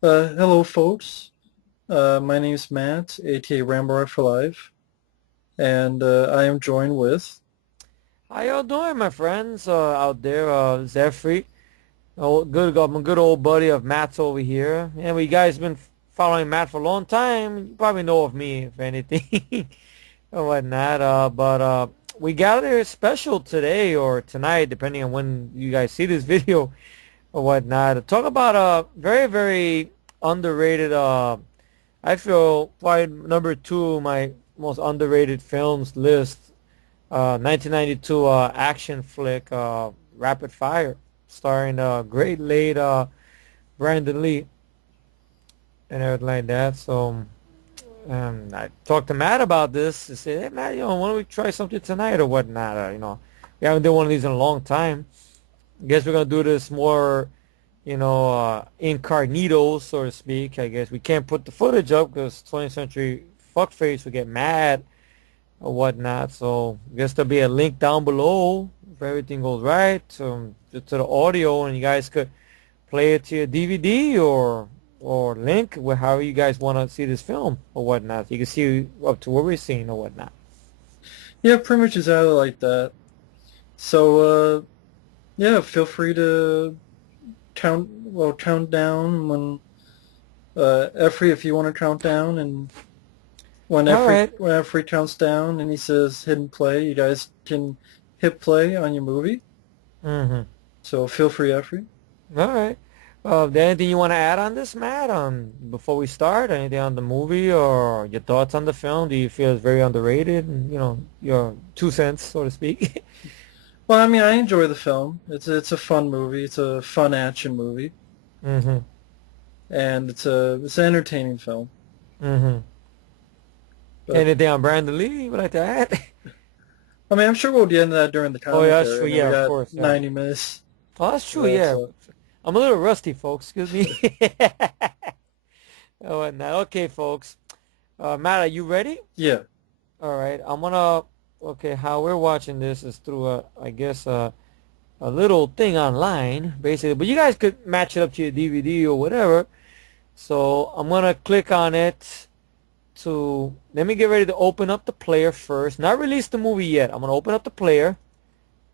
Hello, folks. My name's Matt, aka Rambo for Life, and I am joined with. How y'all doing, my friends out there? It's Efree, my good old buddy of Matt's over here. And we guys been following Matt for a long time. You probably know of me, if anything, or whatnot. But we gathered special today or tonight, depending on when you guys see this video or whatnot, to talk about a very, very underrated. I feel probably number two of my most underrated films list. 1992 action flick, Rapid Fire, starring great late Brandon Lee and everything like that. So I talked to Matt about this. I said, "Hey Matt, why don't we try something tonight or whatnot? We haven't done one of these in a long time. I guess we're gonna do this more, incognito, so to speak. I guess we can't put the footage up because 20th century fuckface will get mad or whatnot. So I guess there'll be a link down below if everything goes right to the audio, and you guys could play it to your DVD or link with however you guys want to see this film or whatnot. You can see up to what we're seeing or whatnot. Yeah, pretty much exactly like that. So, yeah, feel free to count down when Efree, if you want to count down, and when All Efree right. when Efree counts down and he says hit and play, you guys can hit play on your movie. Mm-hmm. So feel free, Efree. All right. There anything you want to add on this, Matt? Before we start, anything on the movie or your thoughts on the film? Do you feel it's very underrated? And, your 2 cents, so to speak. Well, I mean, I enjoy the film. It's a fun movie. It's a fun action movie, Mm-hmm. and it's an entertaining film. Mm-hmm. But Anything on Brandon Lee you would like to add? I mean, I'm sure we'll get into that during the Oh, yeah, that's commentary. true. I mean, we Yeah, of got course. Yeah. 90 minutes Oh, that's for true. that, Yeah. so I'm a little rusty, folks. Excuse me. Oh, and that. Okay, folks. Matt, are you ready? yeah. All right. Okay, how we're watching this is through I guess, a little thing online, basically. But you guys could match it up to your DVD or whatever. So I'm going to click on it let me get ready to open up the player first. Not release the movie yet. I'm going to open up the player.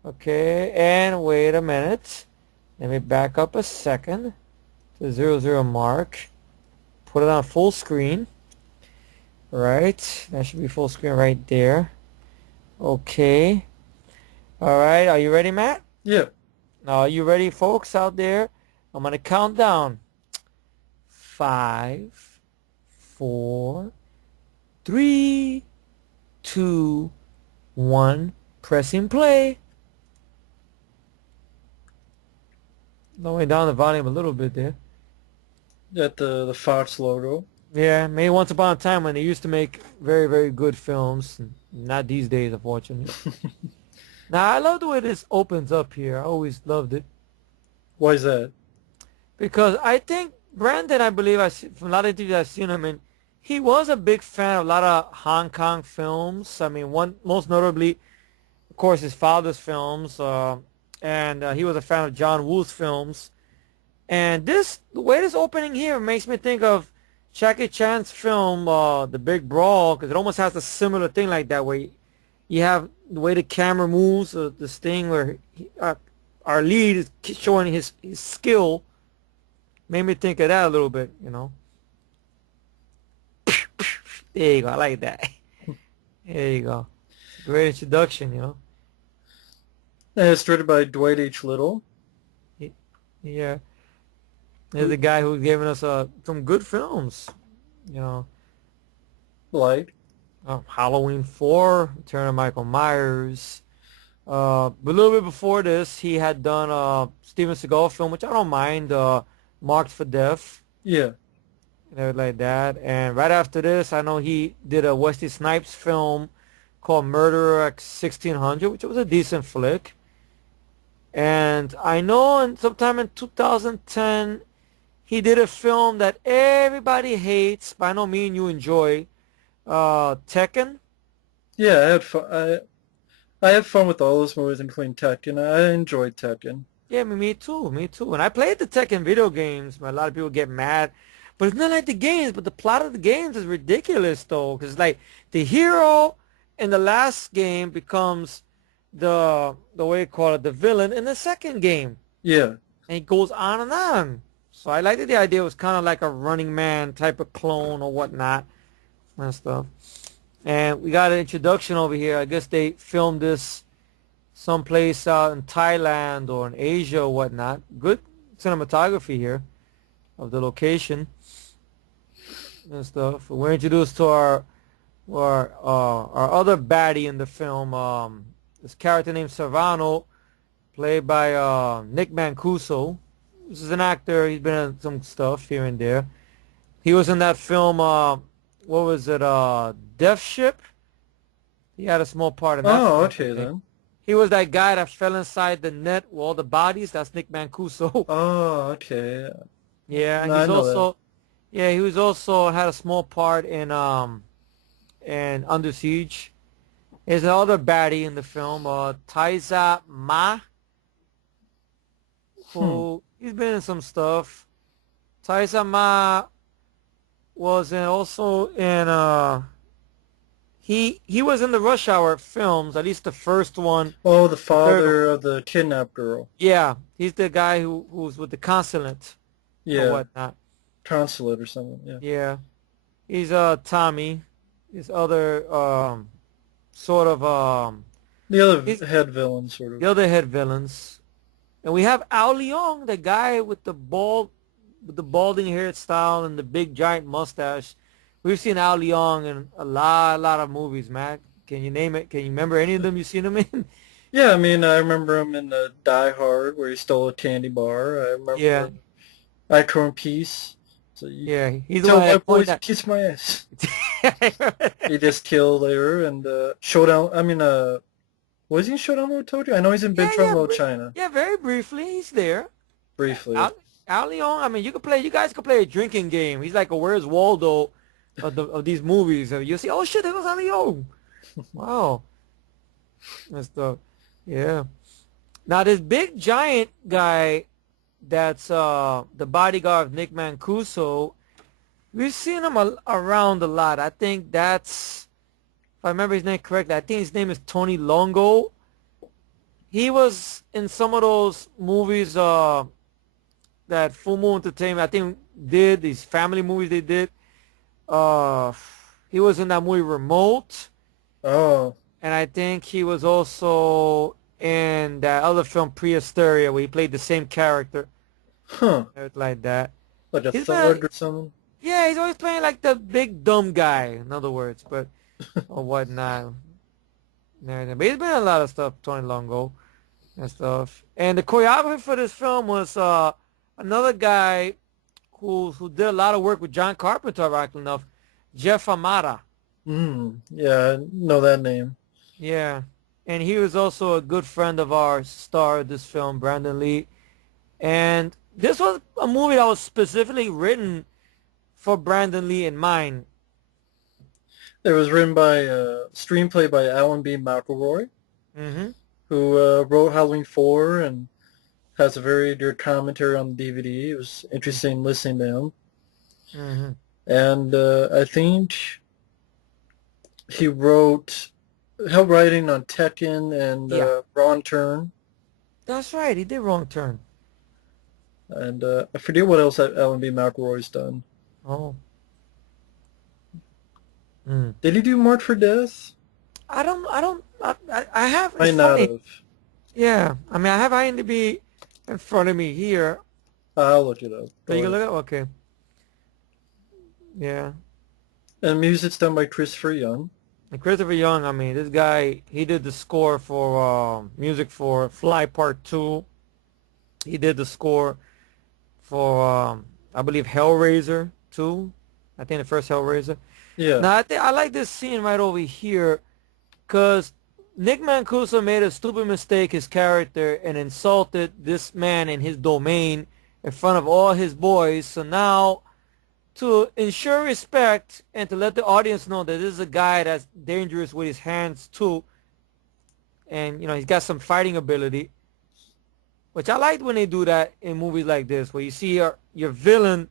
Okay, and wait a minute. Let me back up a second to 00 mark. Put it on full screen. Right, that should be full screen right there. Okay. All right, are you ready, Matt? Yeah. Now, are you ready, folks out there? I'm gonna count down. 5, 4, 3, 2, 1. Pressing play. Lowering down the volume a little bit there. Got the Fox logo. Yeah, maybe once upon a time when they used to make very, very good films. Not these days, unfortunately. Now, I love the way this opens up here. I always loved it. Why is that? Because I think Brandon, I believe, from a lot of interviews I've seen him in, he was a big fan of a lot of Hong Kong films. I mean, one most notably, of course, his father's films. And he was a fan of John Woo's films. And the way this opening here makes me think of Jackie Chan's film, The Big Brawl, because it almost has a similar thing like that, where you have the way the camera moves, this thing where our lead is showing his skill. Made me think of that a little bit. There you go. I like that. There you go. It's a great introduction. And it's directed by Dwight H. Little, Yeah. There's who a guy who's giving us some good films. You know, like, Halloween 4, Return of Michael Myers. But a little bit before this, he had done a Steven Seagal film, which I don't mind, Marked for Death, yeah. and everything like that. And right after this, I know he did a Wesley Snipes film called Murder at 1600, which was a decent flick. And I know sometime in 2010, he did a film that everybody hates, but I know me and you enjoy, Tekken. Yeah, I had fun with all those movies, including Tekken. I enjoyed Tekken. Yeah, me too, me too. And I played the Tekken video games, but a lot of people get mad. But it's not like the games, but the plot of the games is ridiculous though, because like the hero in the last game becomes the way you call it, the villain in the second game. Yeah. And it goes on and on. So I liked that the idea was kind of like a Running Man type of clone or whatnot and stuff. And we got an introduction over here. I guess they filmed this someplace out in Thailand or in Asia or whatnot. Good cinematography here of the location and stuff. We're introduced to our other baddie in the film. This character named Servano, played by Nick Mancuso. This is an actor. He's been in some stuff here and there. He was in that film. What was it? Death Ship. He had a small part in that Oh, film, I okay think. then. He was that guy that fell inside the net with all the bodies. That's Nick Mancuso. Oh, okay. Yeah, and No, I he's know that. also yeah, he was also had a small part in Under Siege. There's another baddie in the film, Taisa Ma, Hmm. who he's been in some stuff. Taisa Ma was also in he was in the Rush Hour films, at least the first one, Oh, the the third one. father of the kidnapped girl. Yeah, he's the guy who's with the consulate or Yeah, whatnot. consulate or something. Yeah. Yeah. He's Tommy. His other sort of The he's other head villain, sort the of. other head villains. And we have Ao Leong, the guy with the balding hairstyle and the big giant mustache. We've seen Ao Leong in a lot of movies, Mac. Can you name it? Can you remember any of them you've seen him in? Yeah, I mean, I remember him in Die Hard, where he stole a candy bar. I Yeah, remember I Corn Peace. So you yeah. He's the tell one that white coined boys to that. kiss my ass. He just killed there and Showdown. I mean, was he in Showdown Road Told? I know he's in Big Yeah, Trouble in Little China yeah, very briefly, he's there. briefly. Al, Al Leon, I mean, you guys could play a drinking game. He's like a Where's Waldo of these movies. You see, oh shit, there was Al Leon. Wow, that's the, yeah. Now this big giant guy, that's the bodyguard of Nick Mancuso. We've seen him around a lot. I think that's, if I remember his name correctly, I think his name is Tony Longo. He was in some of those movies that Full Moon Entertainment, I think, did, these family movies they did. Uh, he was in that movie Remote, Oh, and I think he was also in that other film Prehysteria, where he played the same character, huh. everything like that. Like a He's been, thug or something? yeah, he's always playing like the big dumb guy, in other words, but or whatnot. And everything. But he's been in a lot of stuff, Tony Longo and stuff. And the choreographer for this film was another guy who did a lot of work with John Carpenter, ironically enough, Jeff Amata. Yeah, I know that name. Yeah. And he was also a good friend of our star of this film, Brandon Lee. And this was a movie that was specifically written for Brandon Lee in mind. It was written by, screenplay by Alan B. McElroy, Mm-hmm. who wrote Halloween 4 and has a very good commentary on the DVD. It was interesting listening to him. Mm-hmm. And I think he helped writing on Tekken and Yeah. Wrong Turn. That's right. He did Wrong Turn. And I forget what else Alan B. McElroy's done. Oh. Mm. Did he do Marked for Death? I have, it's Might not funny. have. Yeah. I mean, I have IMDb in front of me here. I'll look it up. So Go you can ahead. look at, okay. Yeah. And music's done by Christopher Young. And Christopher Young, I mean, this guy, he did the score for music for Fly Part 2. He did the score for, I believe, Hellraiser 2. I think the first Hellraiser. Yeah. Now, I like this scene right over here because Nick Mancuso made a stupid mistake, his character, and insulted this man in his domain in front of all his boys. So now, to ensure respect and to let the audience know that this is a guy that's dangerous with his hands too, and, you know, he's got some fighting ability, which I like when they do that in movies like this, where you see your villain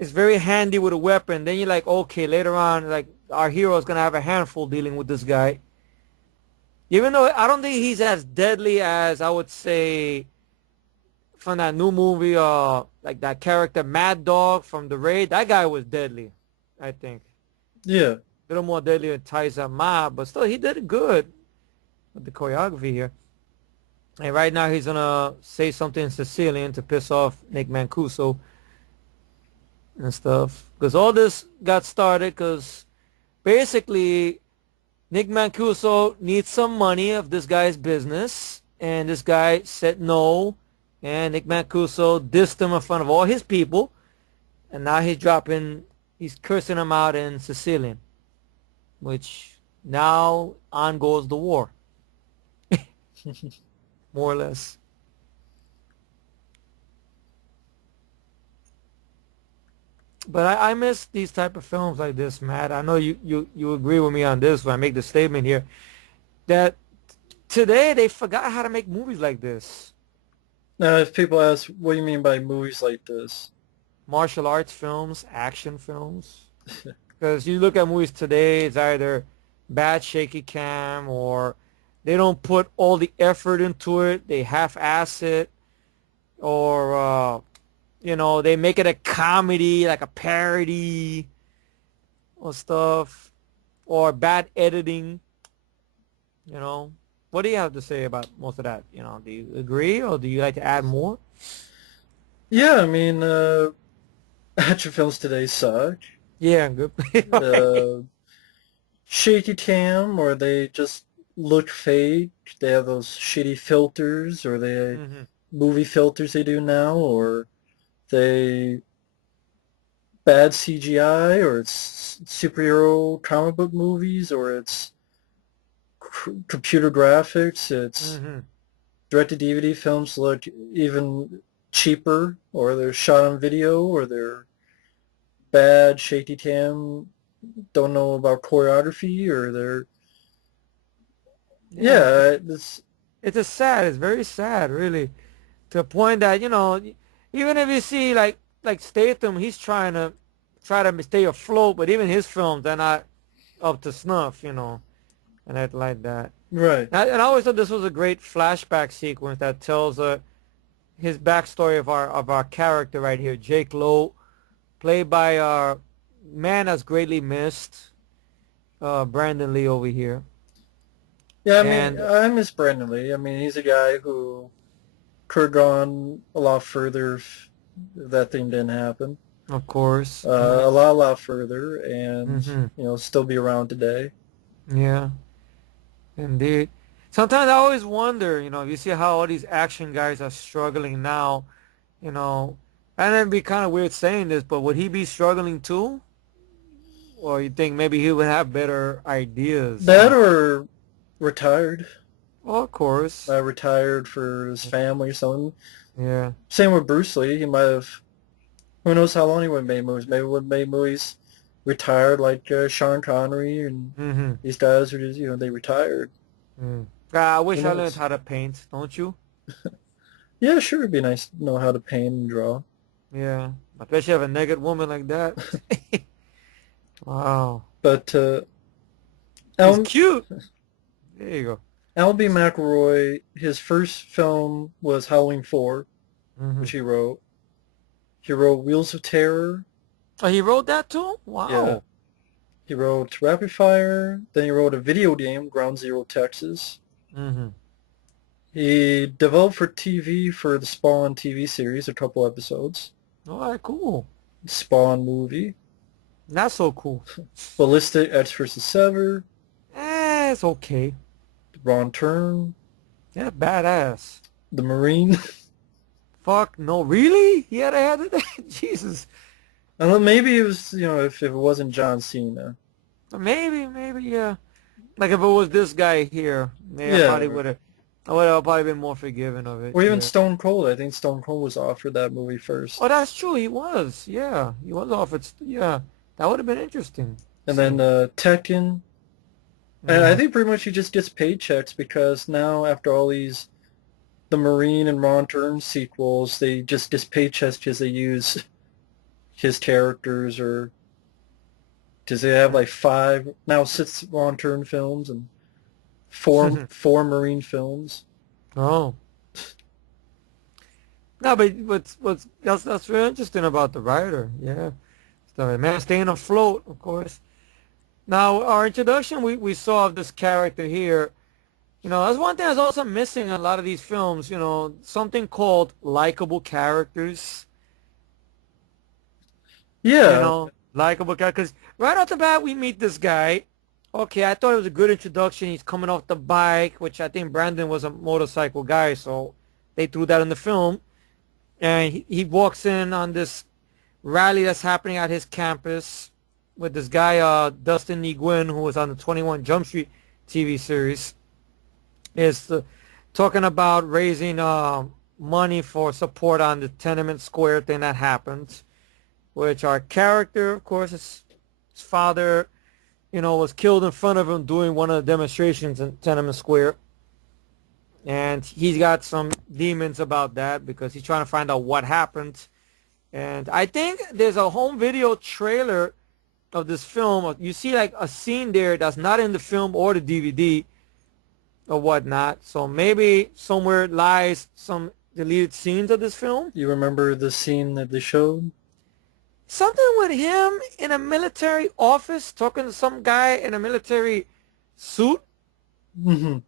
is very handy with a weapon. Then you're like, okay, later on, like our hero is gonna have a handful dealing with this guy. Even though I don't think he's as deadly as I would say from that new movie, like that character Mad Dog from The Raid. That guy was deadly, I think. Yeah. A little more deadly than Taisa Ma, but still he did it good with the choreography here. And right now he's gonna say something in Sicilian to piss off Nick Mancuso and stuff. Because all this got started because basically Nick Mancuso needs some money of this guy's business, and this guy said no, and Nick Mancuso dissed him in front of all his people, and now he's cursing him out in Sicilian, which now on goes the war, more or less. But I miss these type of films like this, Matt. I know you agree with me on this when I make the statement here that today they forgot how to make movies like this. Now, if people ask, what do you mean by movies like this? Martial arts films, action films. Because you look at movies today, it's either bad shaky cam or they don't put all the effort into it. They half-ass it, or they make it a comedy, like a parody or stuff, or bad editing. What do you have to say about most of that? Do you agree or do you like to add more? Yeah, I mean, action films today suck. Yeah, good. Uh, shaky cam, or they just look fake. They have those shitty filters, or they hmm movie filters they do now, or they bad CGI, or it's superhero comic book movies, or it's computer graphics. It's hmm direct-to-DVD films look even cheaper, or they're shot on video, or they're bad shaky cam, don't know about choreography, or they're Yeah, yeah, this it's very sad, really, to a point that even if you see like Statham, he's try to stay afloat, but even his films they're not up to snuff, and that like that. right. And I always thought this was a great flashback sequence that tells his backstory of our character right here, Jake Lowe, played by our man that's greatly missed, Brandon Lee over here. Yeah, I mean, And I miss Brandon Lee. I mean, he's a guy who could have gone a lot further if that thing didn't happen. of course, A lot further, and still be around today. yeah, indeed. Sometimes I always wonder, you see how all these action guys are struggling now, you know, and it'd be kind of weird saying this, but would he be struggling too? Or you think maybe he would have better ideas? That or retired. Well, of course. Retired for his family or something. Yeah. Same with Bruce Lee. He might have. Who knows how long he would have made movies? Maybe he would have made movies retired like Sean Connery and Mm-hmm. these guys who just they retired. Mm. I Who wish I learned knows? how to paint, don't you? Yeah, sure, it'd be nice to know how to paint and draw. Yeah. I bet you have a naked woman like that. Wow. But He's Alan, cute. There you go. Alan B. McElroy, his first film was Halloween 4, Mm-hmm. which he wrote. He wrote Wheels of Terror. Oh, he wrote that too? Yeah. Wow. He wrote Rapid Fire. Then he wrote a video game, Ground Zero Texas. Mm-hmm. He developed for TV for the Spawn TV series, a couple episodes. All right, cool. Spawn movie. Not so cool. Ballistic Ecks vs. Sever. It's okay. Wrong Turn. Yeah, badass. The Marine. Fuck, no, really? He had it? Jesus. I don't know, maybe it was, if it wasn't John Cena. Maybe, yeah. Like if it was this guy here, maybe Yeah. I would have probably been more forgiving of it. Or even Yeah. Stone Cold. I think Stone Cold was offered that movie first. Oh, that's true. He was. Yeah, he was offered. Yeah, that would have been interesting. And then Tekken. And I Mhm. think pretty much he just gets paychecks because now after all these the Marine and Ron Turn sequels, they just pay chest because they use his characters, or does they have like five, now six Ron Turn films and four Marine films? Oh. No, but that's really interesting about the writer. Yeah. So, man, staying afloat, of course. Now, our introduction, we saw of this character here. That's one thing that's also missing in a lot of these films, something called likable characters. Yeah, Likable characters. Right off the bat, we meet this guy. Okay, I thought it was a good introduction. He's coming off the bike, which I think Brandon was a motorcycle guy, so they threw that in the film. And he walks in on this rally that's happening at his campus with this guy, Dustin Nguyen, who was on the 21 Jump Street TV series, is talking about raising money for support on the Tenement Square thing that happened, which our character, of course, his father, was killed in front of him doing one of the demonstrations in Tenement Square. And he's got some demons about that because he's trying to find out what happened. And I think there's a home video trailer of this film. You see like a scene there that's not in the film or the DVD or whatnot. So maybe somewhere lies some deleted scenes of this film. you remember the scene that they showed? Something with him in a military office talking to some guy in a military suit. Hmm.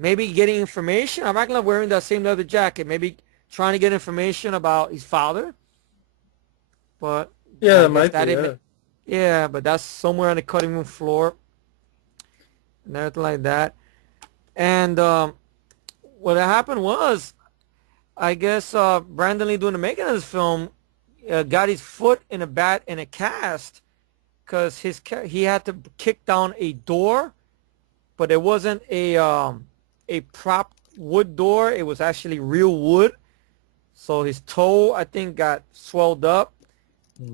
Maybe getting information. I'm not wearing that same leather jacket. Maybe trying to get information about his father. But Yeah, I it guess might be, that yeah. didn't. Yeah, but that's somewhere on the cutting room floor and everything like that. And what happened was, I guess Brandon Lee doing the making of this film got his foot in a cast because he had to kick down a door, but it wasn't a prop wood door. It was actually real wood. So his toe, I think, got swelled up.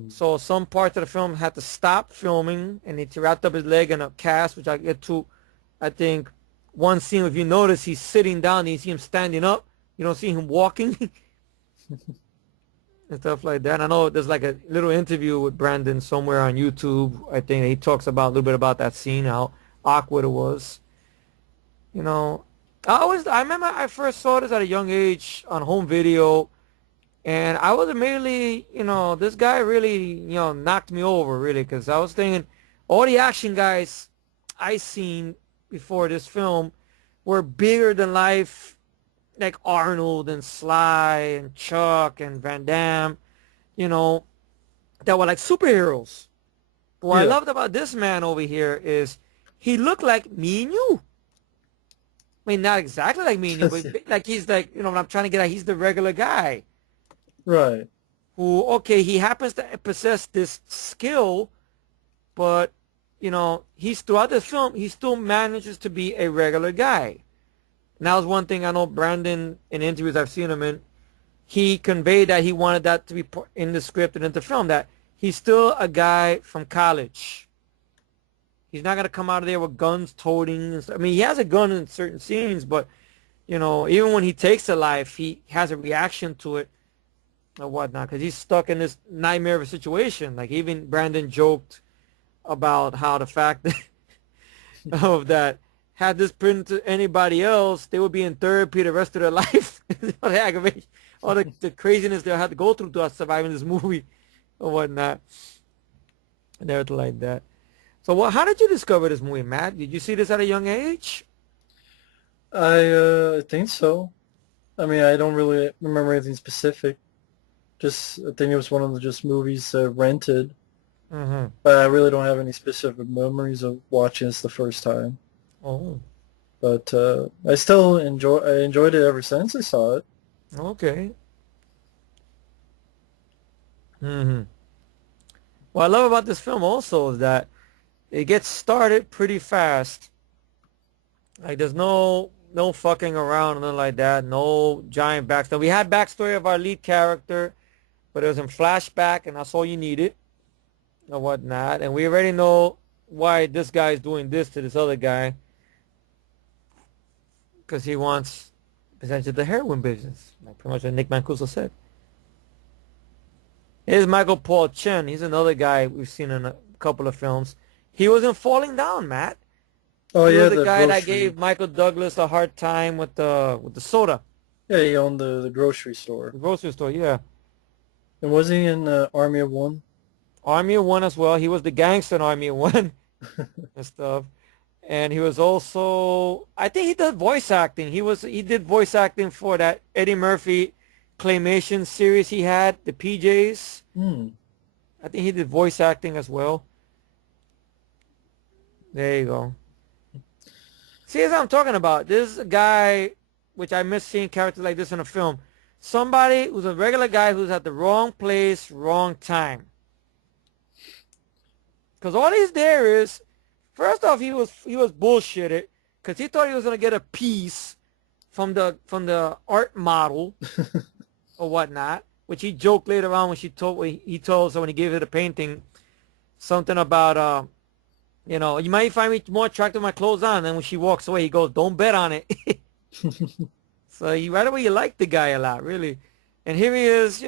So some parts of the film had to stop filming, and he wrapped up his leg in a cast, which I get to. I think one scene, if you notice, he's sitting down, and you see him standing up. You don't see him walking and stuff like that. I know there's like a little interview with Brandon somewhere on YouTube. I think he talks about a little bit about that scene, how awkward it was. You know, I remember I first saw this at a young age on home video. And I was immediately, this guy really, knocked me over, really, because I was thinking all the action guys I seen before this film were bigger than life, like Arnold and Sly and Chuck and Van Damme, you know, that were like superheroes. But what I Yeah. loved about this man over here is he looked like me and you. I mean, not exactly like me and you, but like he's like, what I'm trying to get at, he's the regular guy. Right. Who, okay, he happens to possess this skill, but, he's throughout the film, he still manages to be a regular guy. And that was one thing I know Brandon, in interviews I've seen him in, he conveyed that he wanted that to be in the script and in the film, that he's still a guy from college. He's not going to come out of there with guns toting and stuff. I mean, he has a gun in certain scenes, but, even when he takes a life, he has a reaction to it or whatnot, because he's stuck in this nightmare of a situation. Like even Brandon joked about how the fact of that had this printed to anybody else, they would be in therapy the rest of their life. All the aggravation, all the craziness they had to go through to survive in this movie or whatnot, and everything like that. So, how did you discover this movie, Matt? Did you see this at a young age? I think so. I mean, I don't really remember anything specific. Just, I think it was one of the just movies rented. Mm-hmm. But I really don't have any specific memories of watching this the first time. Oh, But I enjoyed it ever since I saw it. okay. Mm-hmm. What I love about this film also is that it gets started pretty fast. Like there's no fucking around or nothing like that. No giant backstory. We had backstory of our lead character, but it was in flashback, and that's all you needed or whatnot. And we already know why this guy is doing this to this other guy, because essentially the heroin business, like pretty much what Nick Mancuso said. Here's Michael Paul Chen. He's another guy we've seen in a couple of films. He was in Falling Down, Matt. Oh He yeah, was the the guy that grocery. gave Michael Douglas a hard time with the soda, Yeah, he owned the grocery the store. grocery store. Yeah, And was he in Army of One? Army of One as well. He was the gangster in Army of One and stuff. And he was also, I think he did voice acting. He did voice acting for that Eddie Murphy claymation series he had, the PJs. Hmm. I think he did voice acting as well. There you go. See, as I'm talking about, this is a guy, which I miss seeing characters like this in a film. Somebody who's a regular guy who's at the wrong place, wrong time. Because all he's there is, first off, he was bullshitted because he thought he was gonna get a piece from the art model or whatnot, which he joked later on when he told her when he gave her the painting something about you might find me more attractive with my clothes on. And then when she walks away, he goes, "Don't bet on it." So right away you like the guy a lot, really. And here he is,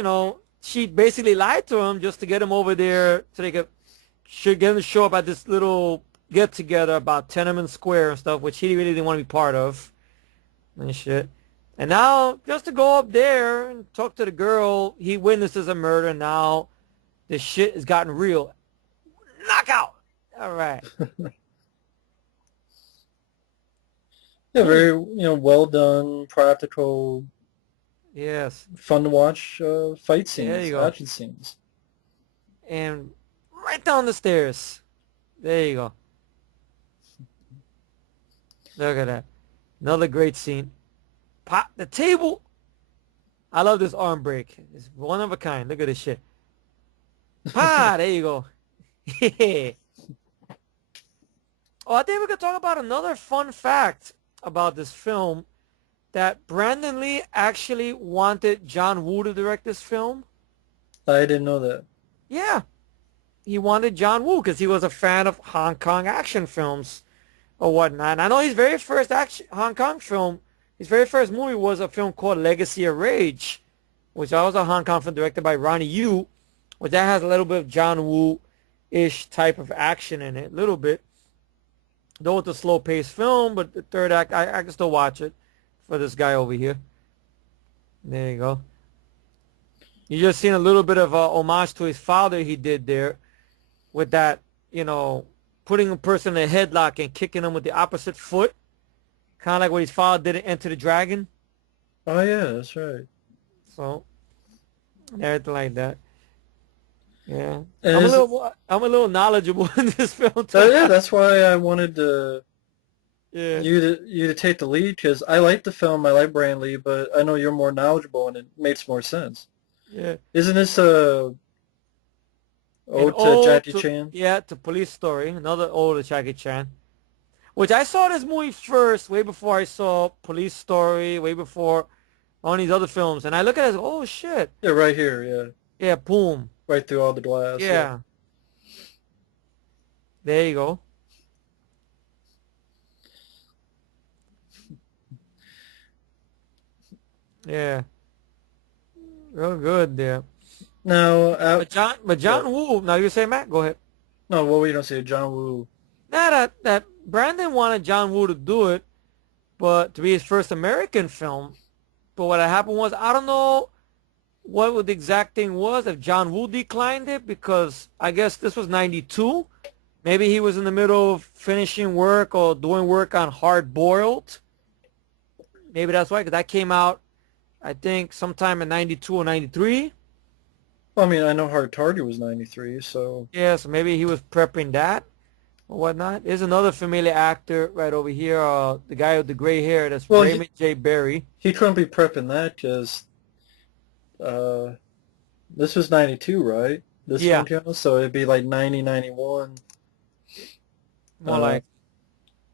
she basically lied to him just to get him over there so they should get him to show up at this little get together about Tenement Square and stuff, which he really didn't want to be part of and shit. And now just to go up there and talk to the girl, he witnesses a murder. Now this shit has gotten real. Knockout. All right. Yeah, very well done, practical, Yes. fun to watch fight There you scenes, go. action scenes. And right down the stairs. There you go. Look at that. Another great scene. Pop the table. I love this arm break. It's one of a kind. Look at this shit. Pa, there you go. Oh, I think we could talk about another fun fact about this film, that Brandon Lee actually wanted John Woo to direct this film. I didn't know that. Yeah, he wanted John Woo because he was a fan of Hong Kong action films or whatnot. And I know his very first Hong Kong film, his very first movie was a film called Legacy of Rage, which was a Hong Kong film directed by Ronnie Yu, which that has a little bit of John Woo-ish type of action in it, a little bit. Though it's a slow-paced film, but the third act, I can still watch it for this guy over here. There you go. You just seen a little bit of a homage to his father he did there with that, putting a person in a headlock and kicking him with the opposite foot. Kind of like what his father did in Enter the Dragon. Oh yeah, that's right. So, everything like that. Yeah. And I'm a little knowledgeable in this film too. yeah, that's why I wanted Yeah. you to take the lead because I like the film, I like Brand Lee, but I know you're more knowledgeable and it makes more sense. Yeah. Isn't this An ode to ode Jackie to, Chan? yeah, to Police Story, another ode to Jackie Chan. Which I saw this movie first, way before I saw Police Story, way before all these other films. And I look at it as, oh shit. Yeah, right here. Yeah, Yeah, boom. right through all the glass. Yeah. Yeah. There you go. Yeah. Real good there. Now, yeah. John Woo, now you say, Matt, go ahead. No, what were you gonna say, John Woo? Now that Brandon wanted John Woo to do it, but to be his first American film. But what happened was, I don't know what the exact thing was, if John Woo declined it, because I guess this was 92. Maybe he was in the middle of finishing work or doing work on Hard Boiled. Maybe that's why, because that came out, I think, sometime in 92 or 93. Well, I mean, I know Hard Target was 93, so... Yeah, so maybe he was prepping that or whatnot. There's another familiar actor right over here, the guy with the gray hair. That's Well, Raymond J. Barry. he couldn't be prepping that because this was 92, right? This Yeah. one came out, so it'd be like 90, 91. More like,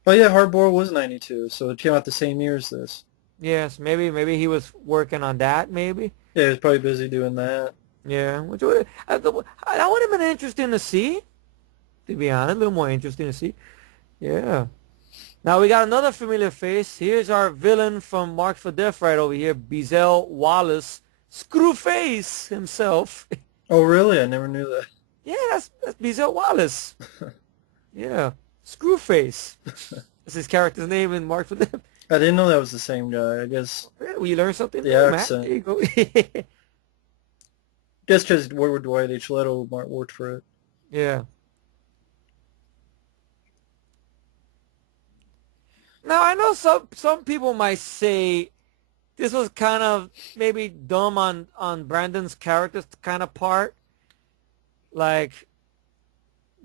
Oh yeah, Hard Boiled was 92, so it came out the same year as this. yes, maybe he was working on that, maybe. Yeah, he was probably busy doing that. Yeah, that would have been interesting to see, to be honest, a little more interesting to see. Yeah. Now we got another familiar face. Here's our villain from Marked for Death right over here, Bezel Wallace, Screwface himself. Oh, really? I never knew that. Yeah, that's Bezel Wallace. Yeah, Screwface. That's his character's name in Marked for Death. I didn't know that was the same guy. I guess Yeah, we learned something the new, man. There accent. you go. Guess just where Dwight H. worked for it. Yeah. Now I know some people might say this was kind of maybe dumb on Brandon's character's kind of part. Like,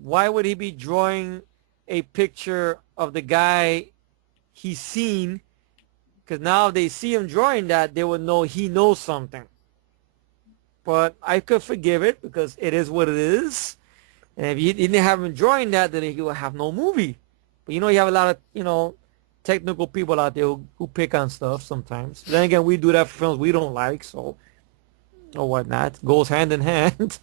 why would he be drawing a picture of the guy he's seen? Because now if they see him drawing that, they would know he knows something. But I could forgive it because it is what it is. And if you didn't have him drawing that, then he would have no movie. But you have a lot of, technical people out there who pick on stuff sometimes. Then again, we do that for films we don't like, so, or whatnot. Goes hand in hand.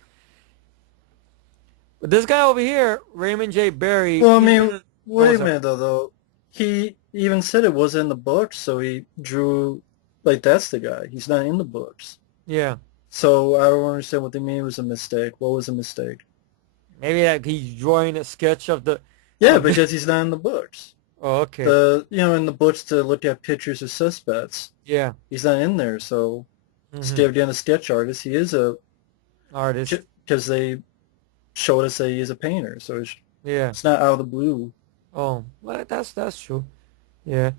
But this guy over here, Raymond J. Barry, Well, I he's mean, gonna, oh, wait a sorry. minute though. He even said it was in the books, so he drew like that's the guy. He's not in the books. Yeah. So I don't understand what they mean it was a mistake. What was a mistake? Maybe that he's drawing a sketch Yeah, of the, because he's not in the books. oh, okay. In the books to look at pictures of suspects. Yeah. He's not in there, so Mm-hmm. instead of being a sketch artist, he is a Artist. because they showed us that he is a painter, so Yeah. it's not out of the blue. Oh, well, that's true. Yeah.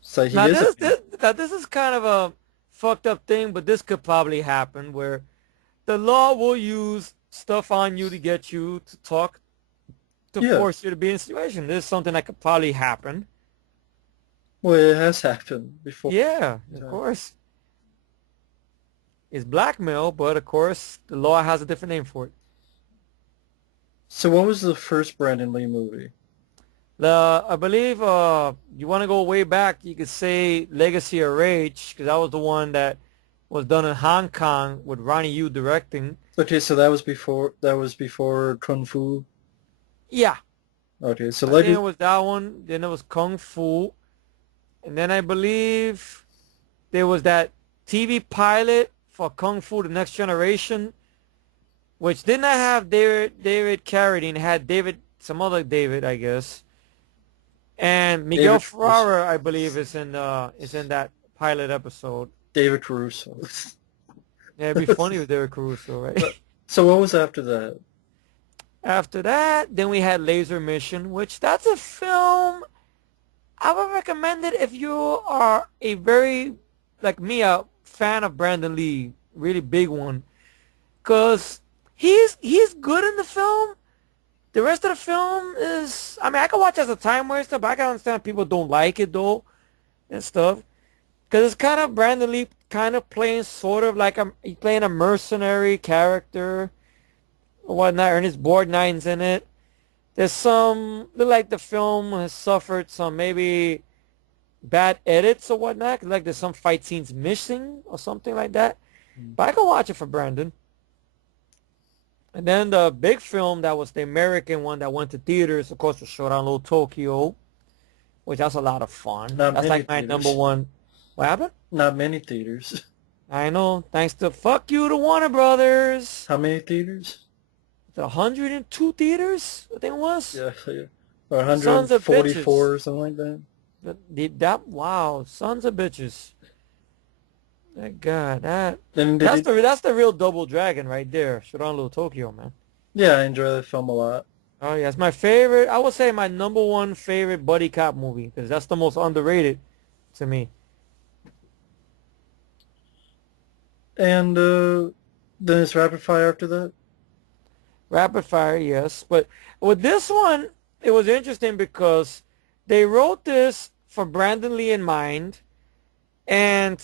So he Now is a painter. this is kind of a fucked up thing, but this could probably happen where the law will use stuff on you to get you to talk to Yeah, force you to be in a situation. This is something that could probably happen. well, it has happened before. Yeah, of Yeah. course. It's blackmail, but of course the law has a different name for it. So what was the first Brandon Lee movie? I believe you want to go way back, you could say Legacy of Rage, because that was the one that was done in Hong Kong with Ronnie Yu directing. Okay, so that was before Kung Fu. Yeah, Okay, so I think it Leg was that one. Then it was Kung Fu. And then I believe there was that TV pilot for Kung Fu The Next Generation, which did not have David Carradine. It had some other David, I guess. And Miguel David Caruso. Ferrara, I believe, is in that pilot episode. David Caruso. Yeah, it'd be funny with David Caruso, right? So what was after that? After that, then we had Laser Mission, which that's a film I would recommend it if you are a very, like me, a fan of Brandon Lee, really big one, because he's good in the film. The rest of the film is, I mean, I can watch it as a time waster, but I can understand people don't like it though and stuff, because it's kind of Brandon Lee kind of playing sort of like he's playing a mercenary character or whatnot. Ernest Borgnine's in it. There's look like the film has suffered some maybe bad edits or whatnot. Like there's some fight scenes missing or something like that. But I can watch it for Brandon. And then the big film that was the American one that went to theaters, of course, was Showdown Low Tokyo, which that's a lot of fun. Not That's many like my number theaters. one. What happened? Not many theaters. I know. Thanks to fuck you to Warner Brothers. How many theaters? 102 theaters, I think it was. Yeah, yeah. Or Sons of 144 bitches. or something like that. Wow, sons of bitches. That God, Then did it? that's the real Double Dragon right there. Showdown Little Tokyo, man. Yeah, I enjoy that film a lot. Oh yeah, it's my favorite. I would say my number one favorite buddy cop movie because that's the most underrated to me. And then it's Rapid Fire after that. Rapid Fire, yes, but with this one, it was interesting because they wrote this for Brandon Lee in mind, and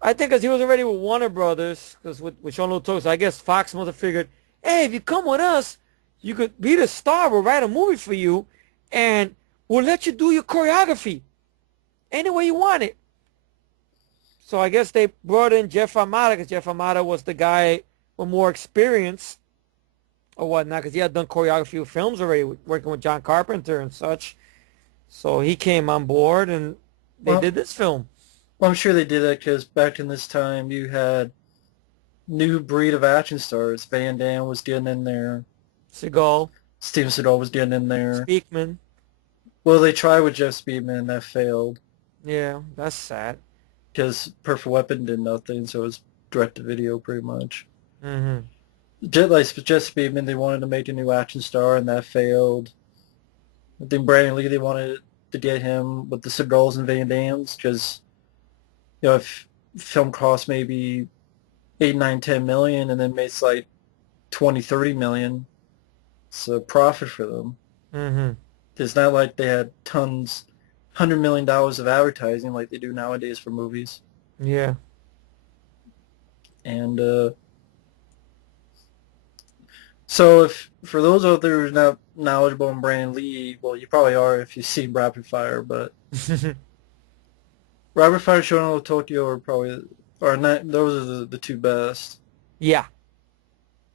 I think because he was already with Warner Brothers, because with Sean Little Tokyo, so I guess Fox must have figured, hey, if you come with us, you could be the star. We'll write a movie for you, and we'll let you do your choreography any way you want it. So I guess they brought in Jeff Amata because Jeff Amata was the guy with more experience or whatnot because he had done choreography with films already, working with John Carpenter and such. So he came on board and they Well, did this film. I'm sure they did that because back in this time you had new breed of action stars. Van Damme was getting in there. Seagal, Steven Seagal was getting in there. Speakman. Well, they tried with Jeff Speedman, that failed Yeah, that's sad. because Perfect Weapon did nothing, so it was direct to video pretty much. Mm-hmm. Jeff Speedman, they wanted to make a new action star, and that failed. I think Brandon Lee, they wanted to get him with the Seagulls and Van Dams because if film costs maybe 8, 9, 10 million, and then makes like 20, 30 million, it's a profit for them. Mm-hmm. It's not like they had tons, $100 million of advertising like they do nowadays for movies. Yeah. And so if for those out there who's not knowledgeable in Brandon Lee, well, you probably are if you've seen Rapid Fire, but Rapid Fire, Shonen Tokyo are probably are not. Those are the two best. Yeah.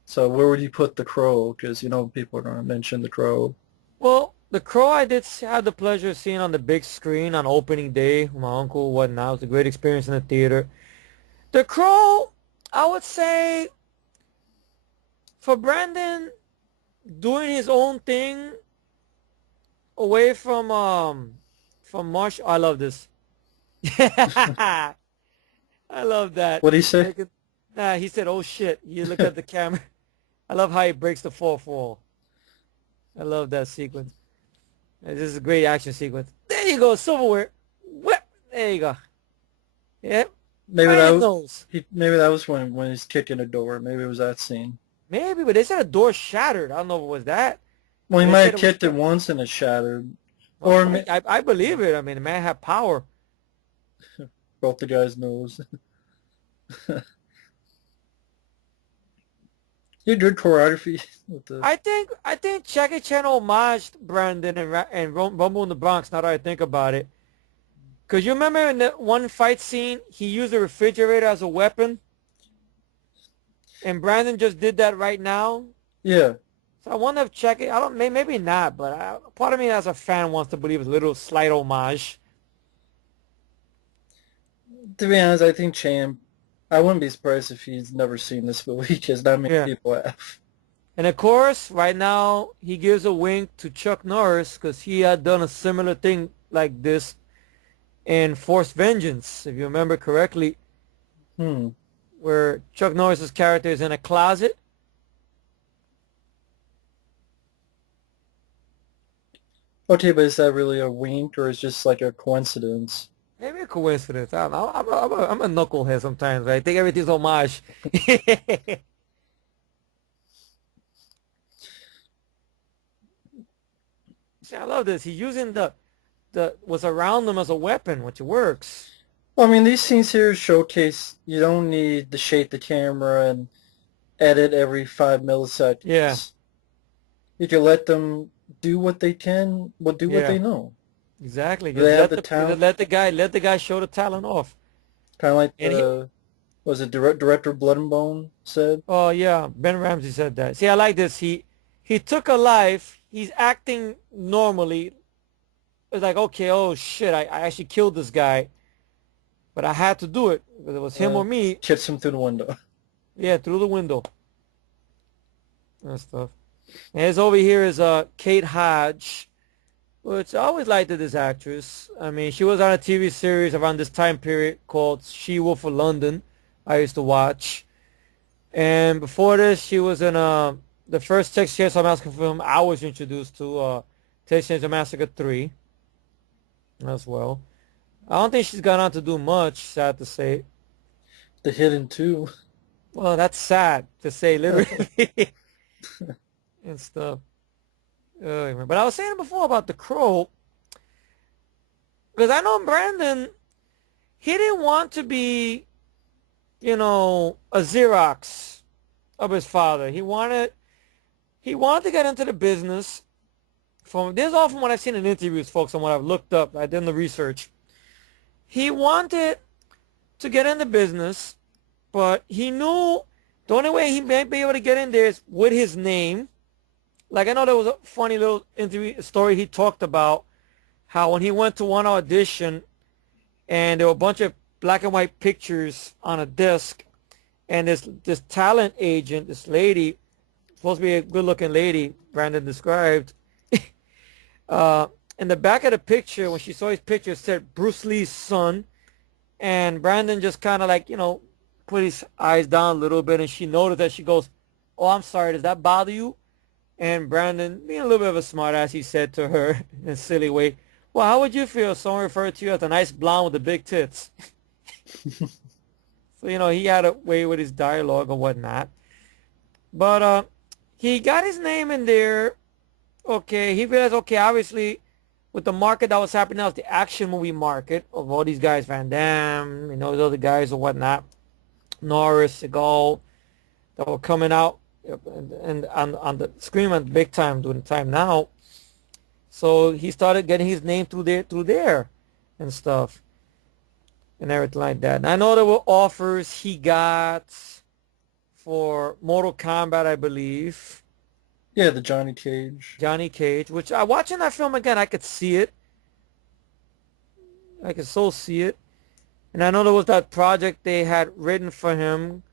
So where would you put The Crow? Because people are going to mention The Crow. Well, The Crow I did have the pleasure of seeing on the big screen on opening day with my uncle and whatnot. It was a great experience in the theater. The Crow, I would say, for Brandon doing his own thing away from Marsh. I love this. I love that. What do you say? Nah, he said, "Oh shit!" You look at the camera. I love how he breaks the fourth wall. I love that sequence. This is a great action sequence. There you go, silverware. Whip. There you go. Yep. Maybe Right that in was, those. maybe that was when he's kicking a door. Maybe it was that scene. Maybe, but they said a door shattered. I don't know if it was that. Well, he They might said have it was. kicked it once and it shattered. Well, Or I believe it. I mean, the man had power. broke the guy's nose. You did choreography with the. I think Jackie Chan homaged Brandon and Rumble in the Bronx. Now that I think about it, because you remember in the one fight scene, he used a refrigerator as a weapon, and Brandon just did that right now. Yeah. So I wonder if Jackie, I don't, maybe not, but part of me as a fan wants to believe it's a little slight homage. To be honest, I think Chan. I wouldn't be surprised if he's never seen this movie because not many Yeah. people have. And of course, right now he gives a wink to Chuck Norris because he had done a similar thing like this in Forced Vengeance, if you remember correctly, Hmm. where Chuck Norris's character is in a closet. Okay, but is that really a wink or is just like a coincidence? Maybe a coincidence. I don't know. I'm a knucklehead sometimes. Right? I think everything's homage. See, I love this. He's using the what's around him as a weapon, which works. Well, I mean, these scenes here showcase you don't need to shake the camera and edit every 5 milliseconds. Yeah, You can let them do what they can, do what yeah, they know. exactly. Just They have the talent, let the guy show the talent off. kind of like And he, was it director Blood and Bone said? oh yeah, Ben Ramsey said that. See, I like this. He took a life. He's acting normally. It's like, okay, oh shit, I actually killed this guy, but I had to do it because it was him Uh, or me. Kicks him through the window. Yeah, through the window and stuff. And his over here is Kate Hodge, which I always liked this actress. I mean, she was on a TV series around this time period called She-Wolf of London. I used to watch. And before this, she was in the first Texas Chainsaw Massacre film I was introduced to, Texas Chainsaw Massacre 3 as well. I don't think she's gone on to do much, sad to say. The Hidden too. Well, that's sad to say, literally, and stuff. But I was saying before about The Crow, because I know Brandon, he didn't want to be, a Xerox of his father. He wanted to get into the business. This is all from what I've seen in interviews, folks, and what I've looked up. I did the research. He wanted to get into business, but he knew the only way he might be able to get in there is with his name. Like, I know there was a funny little interview story he talked about how when he went to one audition and there were a bunch of black and white pictures on a disc, and this talent agent, this lady, supposed to be a good-looking lady, Brandon described, uh, in the back of the picture, when she saw his picture, it said Bruce Lee's son, and Brandon just kind of like, put his eyes down a little bit, and she noticed that. She goes, "Oh, I'm sorry, does that bother you?" And Brandon, being a little bit of a smartass, he said to her in a silly way, "Well, how would you feel if someone referred to you as a nice blonde with the big tits?" So, he had a way with his dialogue or whatnot. But he got his name in there. Okay, he realized, okay, obviously, with the market that was happening now, it's the action movie market of all these guys, Van Damme, those other guys or whatnot, Norris, Seagal, that were coming out and on the screen at big time during the time now. So he started getting his name through there and stuff and everything like that. And I know there were offers he got for Mortal Kombat, I believe. Yeah, the Johnny Cage. Johnny Cage, which I watching that film again, I could see it. I could so see it. And I know there was that project they had written for him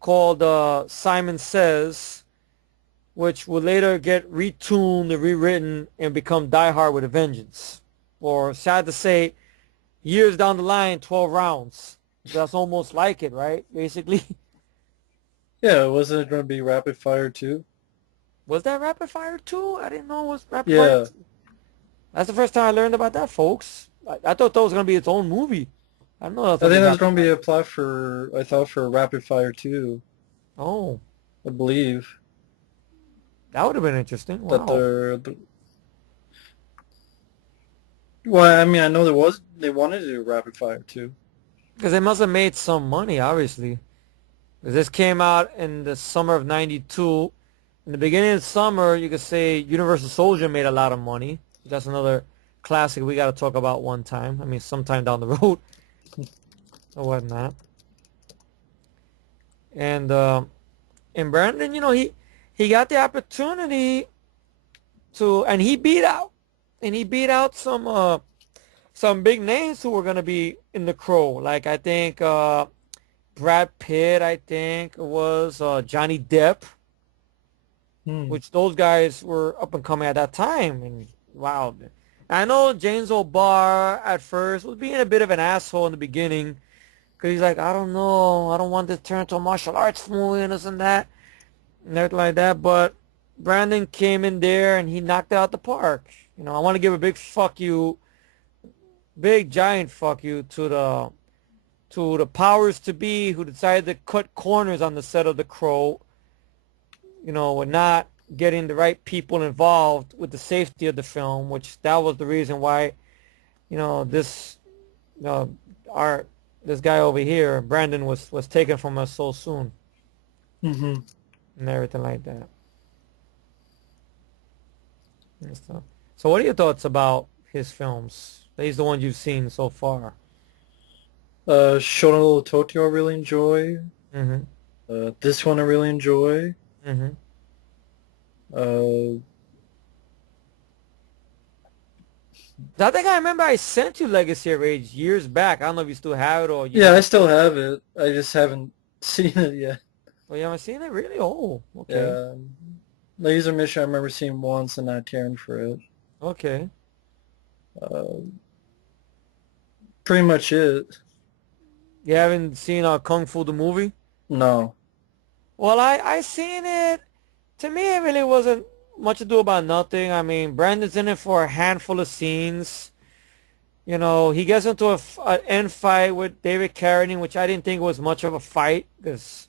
called Simon Says, which would later get retuned and rewritten and become Die Hard with a Vengeance. Or, sad to say, years down the line, 12 rounds. That's almost like it, right? Basically. Yeah, wasn't it going to be Rapid Fire too? Was that Rapid Fire 2? I didn't know it was Rapid Fire Yeah, 2. That's the first time I learned about that, folks. I thought that was going to be its own movie. I don't know that's I going to think be there's Rapid going to Fire. be a plot for, I thought, for Rapid Fire too, Oh, I believe. that would have been interesting. That Wow. well, I mean, I know they wanted to do Rapid Fire too. Because they must have made some money, obviously. 'Cause this came out in the summer of 92. In the beginning of summer, you could say Universal Soldier made a lot of money. That's another classic we got to talk about one time. I mean, sometime down the road or whatnot. And Brandon, he got the opportunity to, and he beat out some big names who were gonna be in The Crow. Like I think Brad Pitt, I think was Johnny Depp, Hmm. which those guys were up and coming at that time. And wow, I know James O'Barr at first was being a bit of an asshole in the beginning because he's like, I don't know, I don't want to turn to a martial arts movie and this and that and everything like that. But Brandon came in there and he knocked it out the park. I want to give a big fuck you, big giant fuck you to the powers to be who decided to cut corners on the set of The Crow, with not getting the right people involved with the safety of the film, which that was the reason why, this, our this guy over here, Brandon, was taken from us so soon Hmm. and everything like that. And stuff. So, what are your thoughts about his films? These the ones you've seen so far. Shonen Tokyo I really enjoy. Mm-hmm. This one I really enjoy. Mm-hmm. Uh, I think I remember I sent you Legacy of Rage years back. I don't know if you still have it or you yeah, I never. still have it. I just haven't seen it yet. Oh, you haven't seen it really? Oh, okay, Yeah, Laser Mission I remember seeing once and not caring for it. okay. Uh, Pretty much it. You haven't seen Kung Fu the movie? No. Well, I seen it. To me, it really wasn't much ado about nothing. I mean, Brandon's in it for a handful of scenes. He gets into an end fight with David Carradine, which I didn't think was much of a fight, because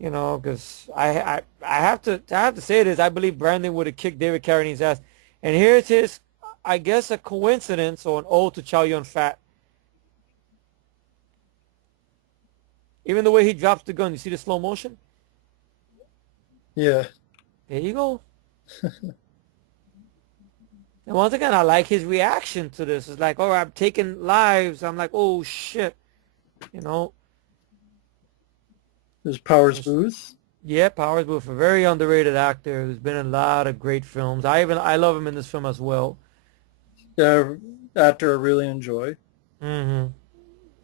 I have to say this. I believe Brandon would have kicked David Carradine's ass. And here's his, I guess, a coincidence or an ode to Chow Yun Fat. Even the way he drops the gun, you see the slow motion? Yeah. There you go. And once again, I like his reaction to this. It's like, oh, I'm taking lives. I'm like, oh shit, you know. There's Powers Booth. Yeah, Powers Boothe, a very underrated actor who's been in a lot of great films. I love him in this film as well. uh, actor I really enjoy. Mm-hmm. I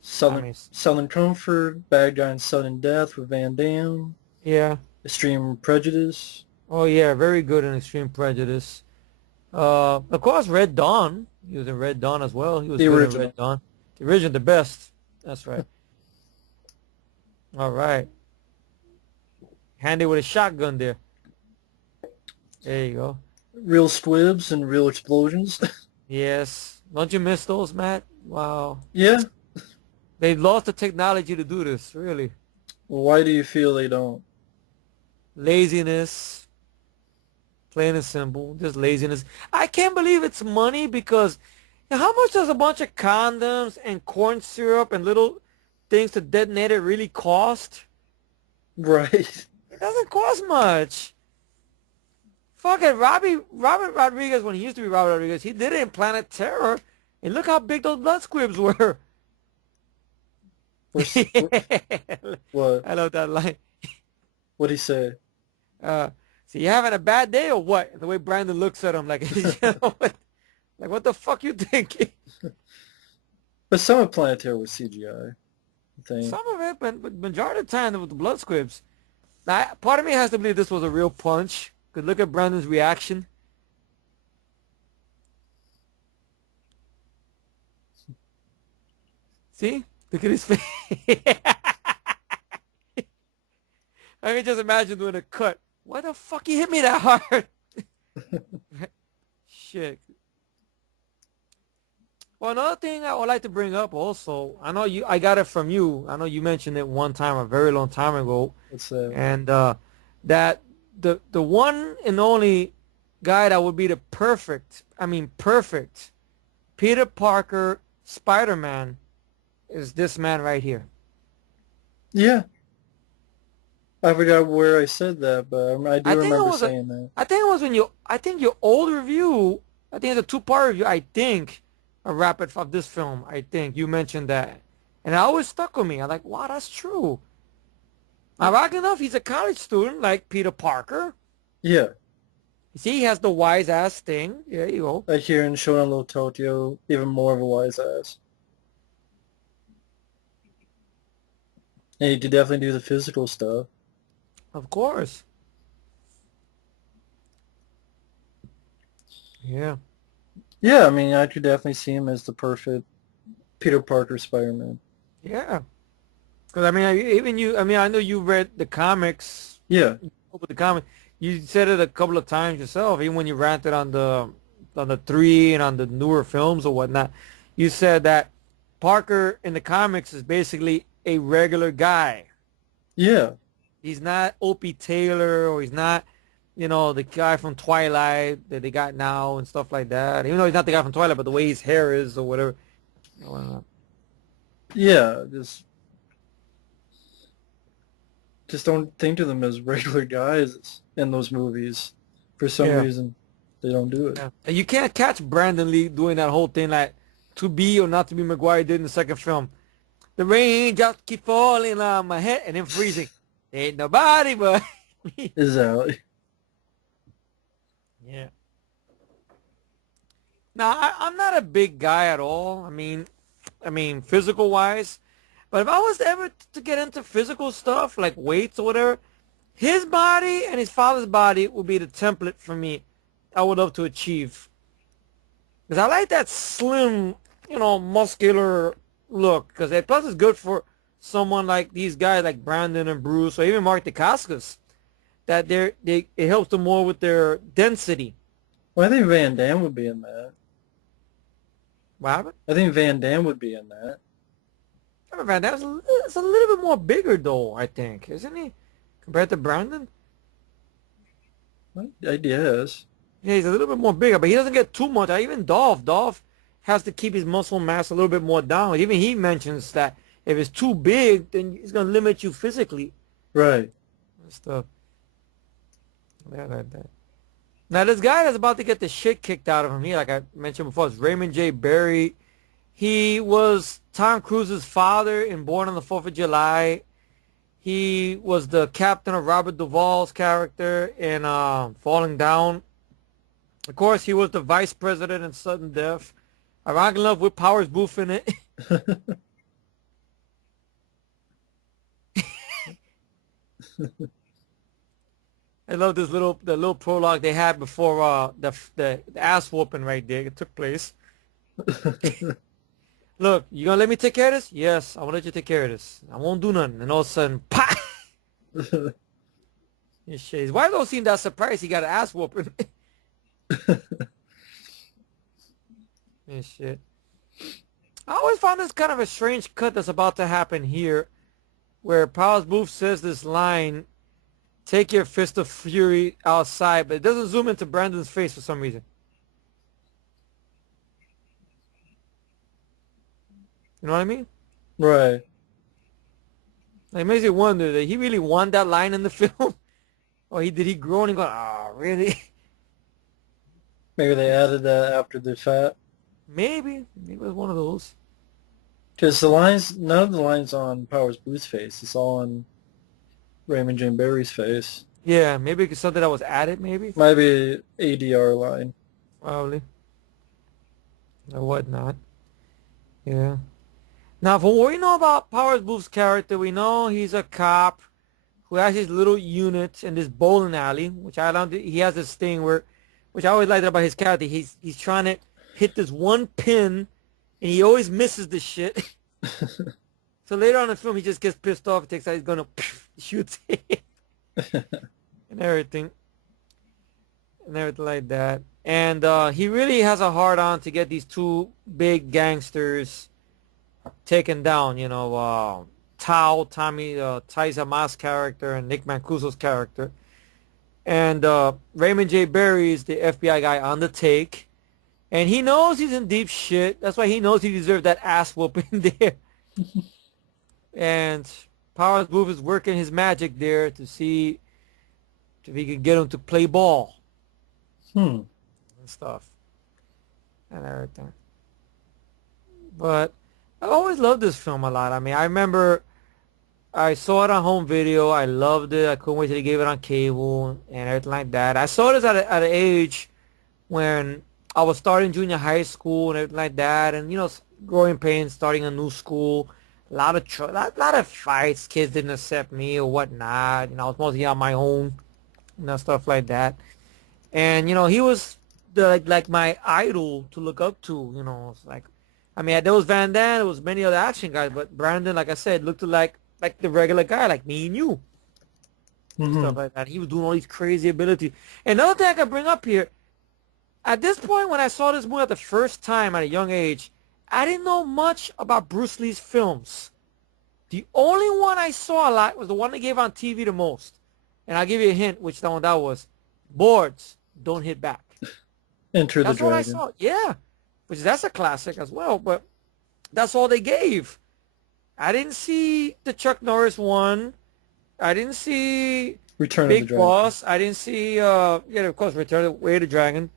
Southern mean, Southern Comfort, Bad Guy in Sudden Death with Van Damme, yeah. Extreme Prejudice, Oh yeah, very good in Extreme Prejudice. Of course, Red Dawn. He was in Red Dawn as well. He was the good in Red original. Dawn. The original, the best. That's right. All right. Handy with a shotgun there. There you go. Real squibs and real explosions. Yes. Don't you miss those, Matt? Wow. Yeah. They lost the technology to do this, really. Why do you feel they don't? Laziness, plain and simple. Just laziness. I can't believe it's money because how much does a bunch of condoms and corn syrup and little things to detonate it really cost? Right. It doesn't cost much. Fuck it, Robert Rodriguez, when he used to be Robert Rodriguez, he did it in Planet Terror, and look how big those blood squibs were. We're, what? I love that line. What'd he say? Uh, so you having a bad day or what? The way Brandon looks at him, like, you know, like what the fuck you thinking? But some of Planetary was CGI, I think. Some of it, but majority of the time with the blood squibs. Now, part of me has to believe this was a real punch. Cause look at Brandon's reaction. See? Look at his face. I can just imagine doing a cut. Why the fuck you hit me that hard? Shit. Well, another thing I would like to bring up also, I got it from you. I know you mentioned it one time, a very long time ago, What's and that the one and only guy that would be the perfect Peter Parker Spider-Man is this man right here. Yeah. I forgot where I said that, but I I do think it remember was a, saying that. I think it was I think your old review, I think it's a two-part review, I think, a rapid of this film, I think, you mentioned that. And it always stuck with me. I'm like, wow, that's true. Ironic enough, he's a college student like Peter Parker. Yeah. See, he has the wise ass thing. There you go. Like here in Shonan Little Tokyo, even more of a wise ass. And he could definitely do the physical stuff. Of course. Yeah. Yeah, I mean, I could definitely see him as the perfect Peter Parker Spider-Man. Yeah. Because, I mean, even you, I mean, I know you read the comics. Yeah. With the comic, you said it a couple of times yourself, even when you ranted on the 3 and on the newer films or whatnot. You said that Parker in the comics is basically a regular guy. Yeah. He's not Opie Taylor, or he's not, the guy from Twilight that they got now and stuff like that. Even though he's not the guy from Twilight, but the way his hair is or whatever. Yeah, just don't think of them as regular guys in those movies. For some Yeah. reason, they don't do it. Yeah. And you can't catch Brandon Lee doing that whole thing like to be or not to be Maguire did in the second film. The rain just keep falling on my head and then freezing. Ain't nobody but me. Exactly. Yeah. Now I'm not a big guy at all. I mean physical wise, but if I was ever to get into physical stuff like weights or whatever, his body and his father's body would be the template for me. I would love to achieve. Because I like that slim, muscular look. Because plus it's good for someone like these guys like Brandon and Bruce or even Mark Dacascos. That it helps them more with their density. Well, I think Van Damme would be in that. What happened? I think Van Damme would be in that. Van Damme's it's a little bit more bigger though, I think. Isn't he? Compared to Brandon? I guess. Yeah, he's a little bit more bigger, but he doesn't get too much. Even Dolph has to keep his muscle mass a little bit more down. Even he mentions that if it's too big, then it's going to limit you physically. Right. And stuff. Yeah, that. Now, this guy that's about to get the shit kicked out of him here, like I mentioned before, is Raymond J. Barry. He was Tom Cruise's father in Born on the 4th of July. He was the captain of Robert Duvall's character in Falling Down. Of course, he was the vice president in Sudden Death. Ironically enough, with Powers Boothe in it. I love the little prologue they had before the ass whooping right there. It took place. Look, you gonna let me take care of this? Yes, I wanna let you take care of this. I won't do nothing. And all of a sudden, pah! And shit. His wife don't seem that surprised he got an ass whooping. And shit. I always found this kind of a strange cut that's about to happen here, where Powers Boothe says this line, "Take your fist of fury outside," but it doesn't zoom into Brandon's face for some reason. You know what I mean? Right. Like, it makes you wonder, did he really want that line in the film? Or did he groan and go, "Oh, really?" Maybe they added that after the fact. Maybe. Maybe it was one of those. Because the lines, none of the lines on Powers Booth's face. It's all on Raymond J. Barry's face. Yeah, maybe it's something that was added, maybe. Might be ADR line. Probably. Or whatnot. Yeah. Now, from what we know about Powers Booth's character, we know he's a cop who has his little unit in this bowling alley, which I don't. He has this thing where, which I always liked about his character. He's trying to hit this one pin, and he always misses the shit. So later on in the film, he just gets pissed off. Takes out his gun and shoots it, and everything, like that. And he really has a hard on to get these two big gangsters taken down. You know, Tommy Taizama's character and Nick Mancuso's character. And Raymond J. Barry is the FBI guy on the take. And he knows he's in deep shit. That's why he knows he deserved that ass whooping there. And Powers Boothe is working his magic there to see if he can get him to play ball. And stuff. And everything. But I always loved this film a lot. I mean, I remember I saw it on home video. I loved it. I couldn't wait till they gave it on cable and everything like that. I saw this at an age when I was starting junior high school and everything like that. And, you know, growing pains, starting a new school. A lot of fights. Kids didn't accept me or whatnot. You know, I was mostly on my own. You know, stuff like that. And, you know, he was like my idol to look up to. You know, it's like, I mean, there was Van Damme, there was many other action guys, but Brandon, like I said, looked like the regular guy, like me and you. Stuff like that. He was doing all these crazy abilities. Another thing I can bring up here, at this point when I saw this movie the first time at a young age, I didn't know much about Bruce Lee's films. The only one I saw a lot was the one they gave on TV the most. And I'll give you a hint which one that was. Boards Don't Hit Back. Enter the That's what I Dragon. saw. Yeah. Which that's a classic as well, but that's all they gave. I didn't see the Chuck Norris one. I didn't see Return of the Big Dragon. Boss. I didn't see, yeah, of course, Return of the Way of the Dragon.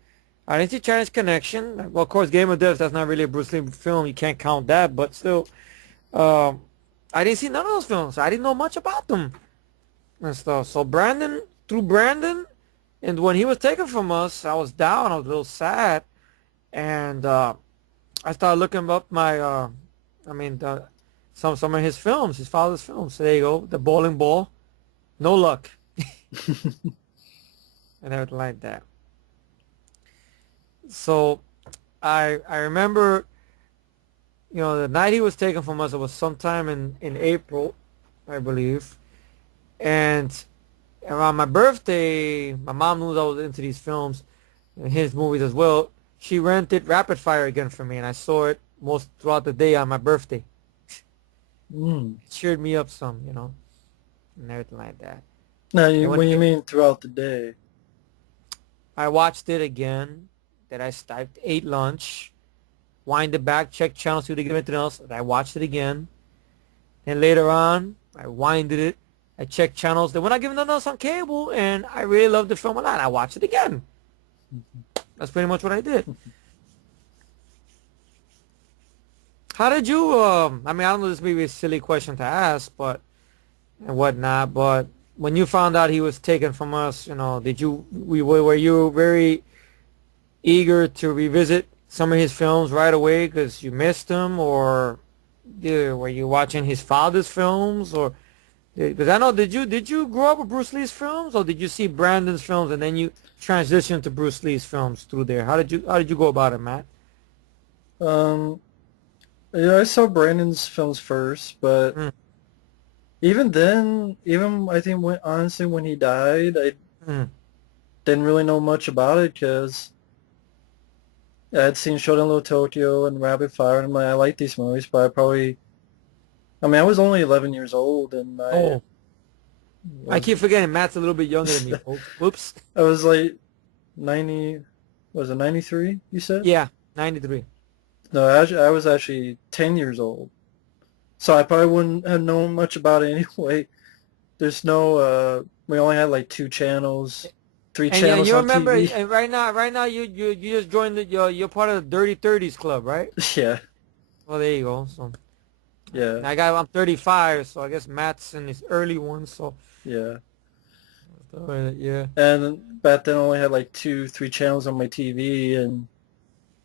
I didn't see Chinese Connection. Well, of course, Game of Death, that's not really a Bruce Lee film. You can't count that, but still. I didn't see none of those films. I didn't know much about them and stuff. So through Brandon, and when he was taken from us, I was down. I was a little sad. And I started looking up some of his films, his father's films. So there you go, The Bowling Ball, No Luck, and everything like that. So I remember, you know, the night he was taken from us, it was sometime in April, I believe. And around my birthday, my mom knew I was into these films and his movies as well. She rented Rapid Fire again for me, and I saw it most throughout the day on my birthday. It cheered me up some, you know, and everything like that. Now, when you mean throughout the day? I watched it again. Then I ate lunch, wind it back, checked channels, see if they give anything else. I watched it again. And later on, I winded it. I checked channels. They were not giving nothing else on cable, and I really loved the film a lot. I watched it again. That's pretty much what I did. How did you, I mean, I don't know, this may be a silly question to ask, but, and whatnot, but when you found out he was taken from us, you know, were you very eager to revisit some of his films right away because you missed him, or were you watching his father's films, or because I know did you grow up with Bruce Lee's films, or did you see Brandon's films and then you transitioned to Bruce Lee's films through there? How did you go about it, Matt? Um, yeah, I saw Brandon's films first, but Mm, even then, even I think when honestly when he died, I mm. didn't really know much about it because I had seen Shodan Little Tokyo and Rapid Fire, and I'm like, I like these movies, but I mean, I was only 11 years old, and I Oh, I was, keep forgetting Matt's a little bit younger than me, folks. Whoops. I was like 90, was it 93, you said? Yeah, 93. No, I was actually 10 years old. So I probably wouldn't have known much about it anyway. There's no, we only had like two channels, three And yeah, channels you on remember, TV. and right now, you just joined you're part of the Dirty Thirties Club, right? Yeah, Well, there you go. So yeah, I'm 35, so I guess Matt's in his early ones. So yeah. yeah. And back then I only had like two, three channels on my TV, and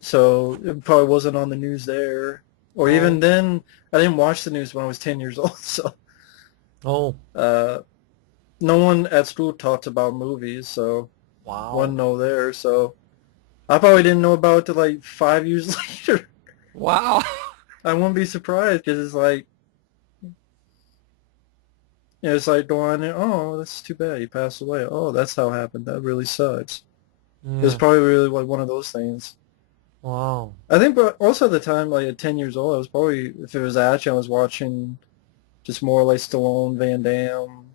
so it probably wasn't on the news there. Or even Oh, then, I didn't watch the news when I was 10 years old, so oh, uh, no one at school talked about movies, so wow, wouldn't know there. So I probably didn't know about it till like 5 years later. wow. I wouldn't be surprised because it's like, it's like going, oh, that's too bad. He passed away. Oh, that's how it happened. That really sucks. It was Yeah, probably really like one of those things. wow. I think, but also at the time, like at 10 years old, I was probably, if it was action, I was watching just more like Stallone, Van Damme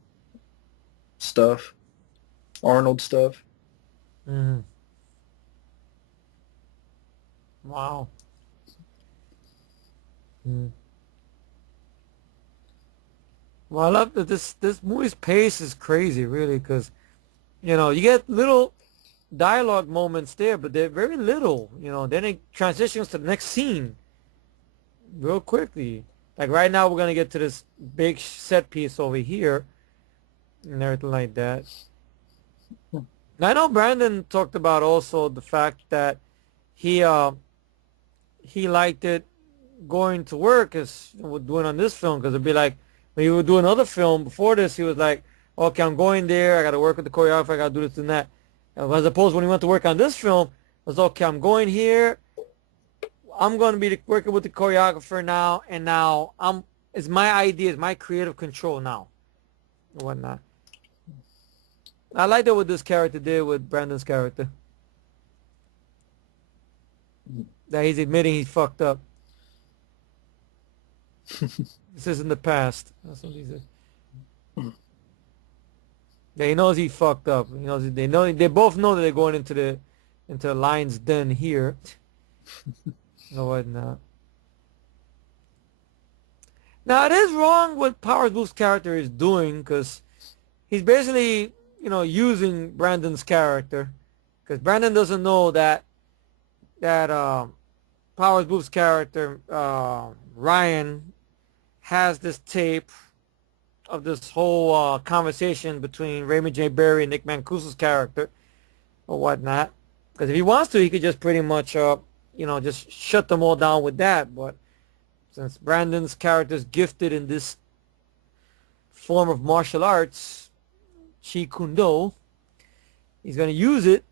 stuff, Arnold stuff. Mm, wow. Mm. Well, I love that this movie's pace is crazy, really, because you get little dialogue moments there, but they're very little. Then it transitions to the next scene real quickly. Like right now, we're gonna get to this big set piece over here and everything like that. Now, I know Brandon talked about also the fact that he uh he liked it going to work as we're doing on this film because it'd be like when he would do another film before this, he was like, okay, I'm going there, I got to work with the choreographer, I got to do this and that. As opposed when he went to work on this film, it was okay, I'm going here, I'm going to be working with the choreographer now, and now it's my idea, it's my creative control now, and whatnot. I like that what this character did with Brandon's character. That he's admitting he fucked up. This is in the past. That's what he said. Yeah, he knows he fucked up. He knows they both know that they're going into the lion's den here. No whatnot. Now it is wrong what Powers Booth's character is doing because he's basically using Brandon's character because Brandon doesn't know that Powers Booth's character Ryan has this tape of this whole conversation between Raymond J. Barry and Nick Mancuso's character or whatnot. Because if he wants to, he could just pretty much, just shut them all down with that. But since Brandon's character is gifted in this form of martial arts, Chi Kune, he's going to use it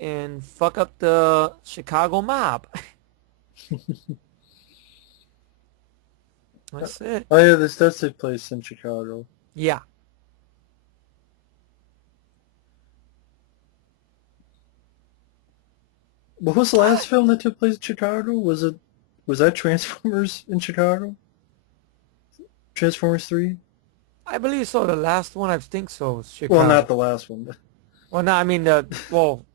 and fuck up the Chicago mob. That's it. Oh yeah, this does take place in Chicago. Yeah. What was the last film that took place in Chicago? Was that Transformers in Chicago? Transformers 3? I believe so. The last one, I think so, was Well, not Chicago. the last one, Well, no, I mean the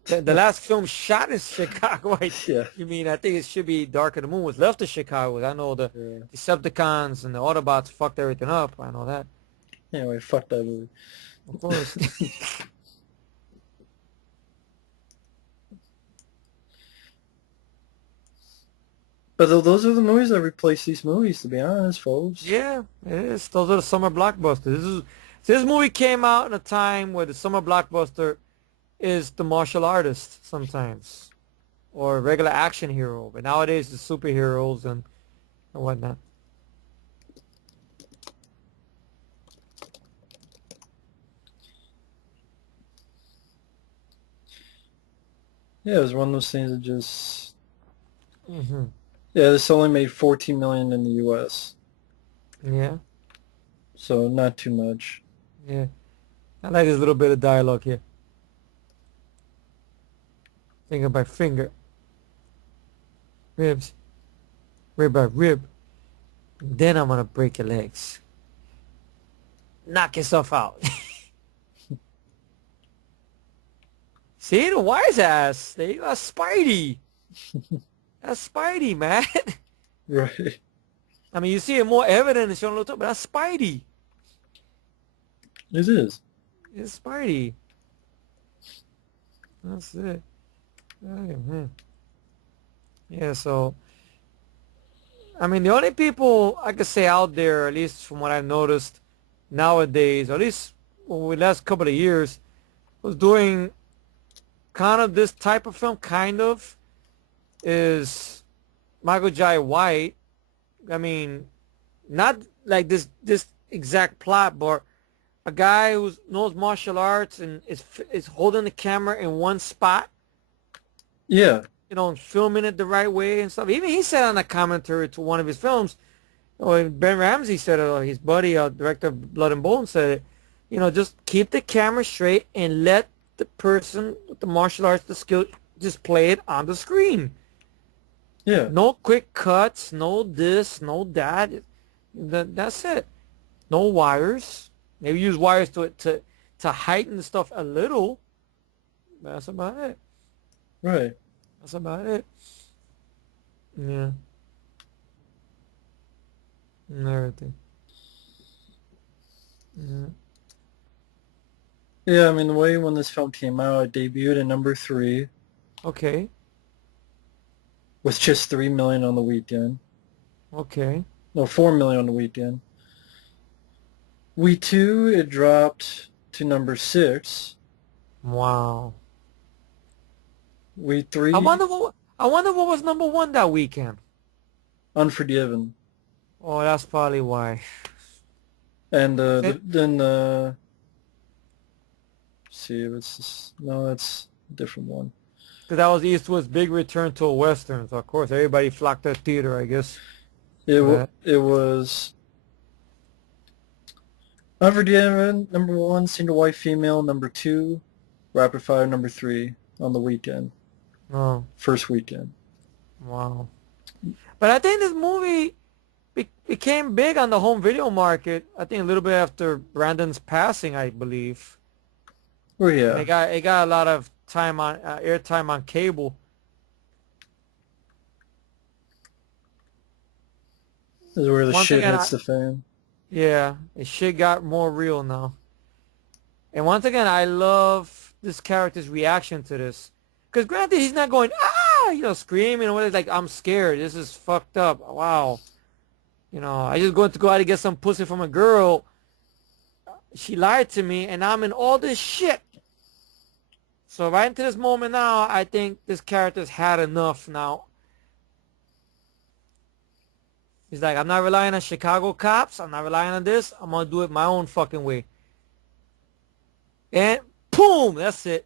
last film shot in Chicago. yeah. You mean I think it should be Dark of the Moon was left in Chicago. I know the Yeah. Decepticons and the Autobots fucked everything up. I know that. Anyway, fuck that movie. Of course. But those are the movies that replace these movies, to be honest, folks. Yeah, it is. Those are the summer blockbusters. This movie came out in a time where the summer blockbuster is the martial artist sometimes. or a regular action hero. But nowadays, it's superheroes and whatnot. Yeah, it was one of those things that just Hmm. yeah. This only made 14 million in the U.S., Yeah, so not too much. yeah. I like this little bit of dialogue here. Finger by finger, ribs, rib by rib. Then I'm gonna break your legs. Knock yourself out. See the wise ass. They got Spidey. That's Spidey, man. Right. I mean, you see it more evident in Shaun Little, but that's Spidey. It is. It's Spidey. That's it. Mhm. Yeah, so I mean, the only people I could say out there, at least from what I've noticed nowadays, or at least over the last couple of years, was doing kind of this type of film, kind of, is Michael Jai White. I mean, not like this exact plot, but a guy who knows martial arts and is holding the camera in one spot, Yeah. and filming it the right way and stuff. Even he said on a commentary to one of his films, or Ben Ramsey said it, or his buddy, director of Blood and Bone said it, just keep the camera straight and let the person with the martial arts, the skill, just play it on the screen. Yeah. No quick cuts, no this, no that. That's it. No wires. Maybe use wires to heighten the stuff a little. That's about it. Right. That's about it. Yeah. And everything. Yeah. Yeah. I mean, the way when this film came out, it debuted at number three Okay. with just 3 million on the weekend. Okay. No, 4 million on the weekend. Week two, it dropped to number six. Wow. Week I three, wonder what I wonder what was number one that weekend. Unforgiven. Oh, that's probably why. And It, then see, what's this? No, that's a different one. Cause that was Eastwood's big return to a western. So of course everybody flocked to the theater, I guess, for that. It was Unforgiven, number one, Single White Female, number two, Rapid Fire, number three on the weekend, Oh, first weekend. wow. But I think this movie became big on the home video market. I think a little bit after Brandon's passing, I believe. Oh And yeah, it got a lot of time on airtime on cable. this is where the Once shit again, hits the fan. yeah, the shit got more real now. And once again, I love this character's reaction to this. Because granted, he's not going, screaming or whatever. Like, I'm scared. This is fucked up. Wow. I just going to go out and get some pussy from a girl. She lied to me, and I'm in all this shit. So right into this moment now, I think this character's had enough now. He's like, I'm not relying on Chicago cops. I'm not relying on this. I'm going to do it my own fucking way. And boom, that's it.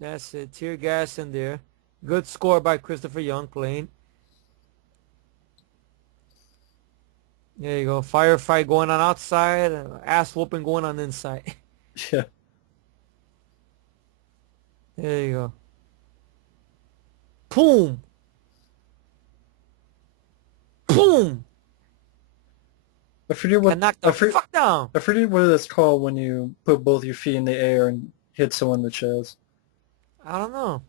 That's it. Tear gas in there. Good score by Christopher Young playing. There you go. Firefight going on outside. Ass whooping going on inside. Yeah, There you go. Boom. Boom. I forget I what knocked the fuck down. I forget what it's called when you put both your feet in the air and hit someone in the chest. I don't know.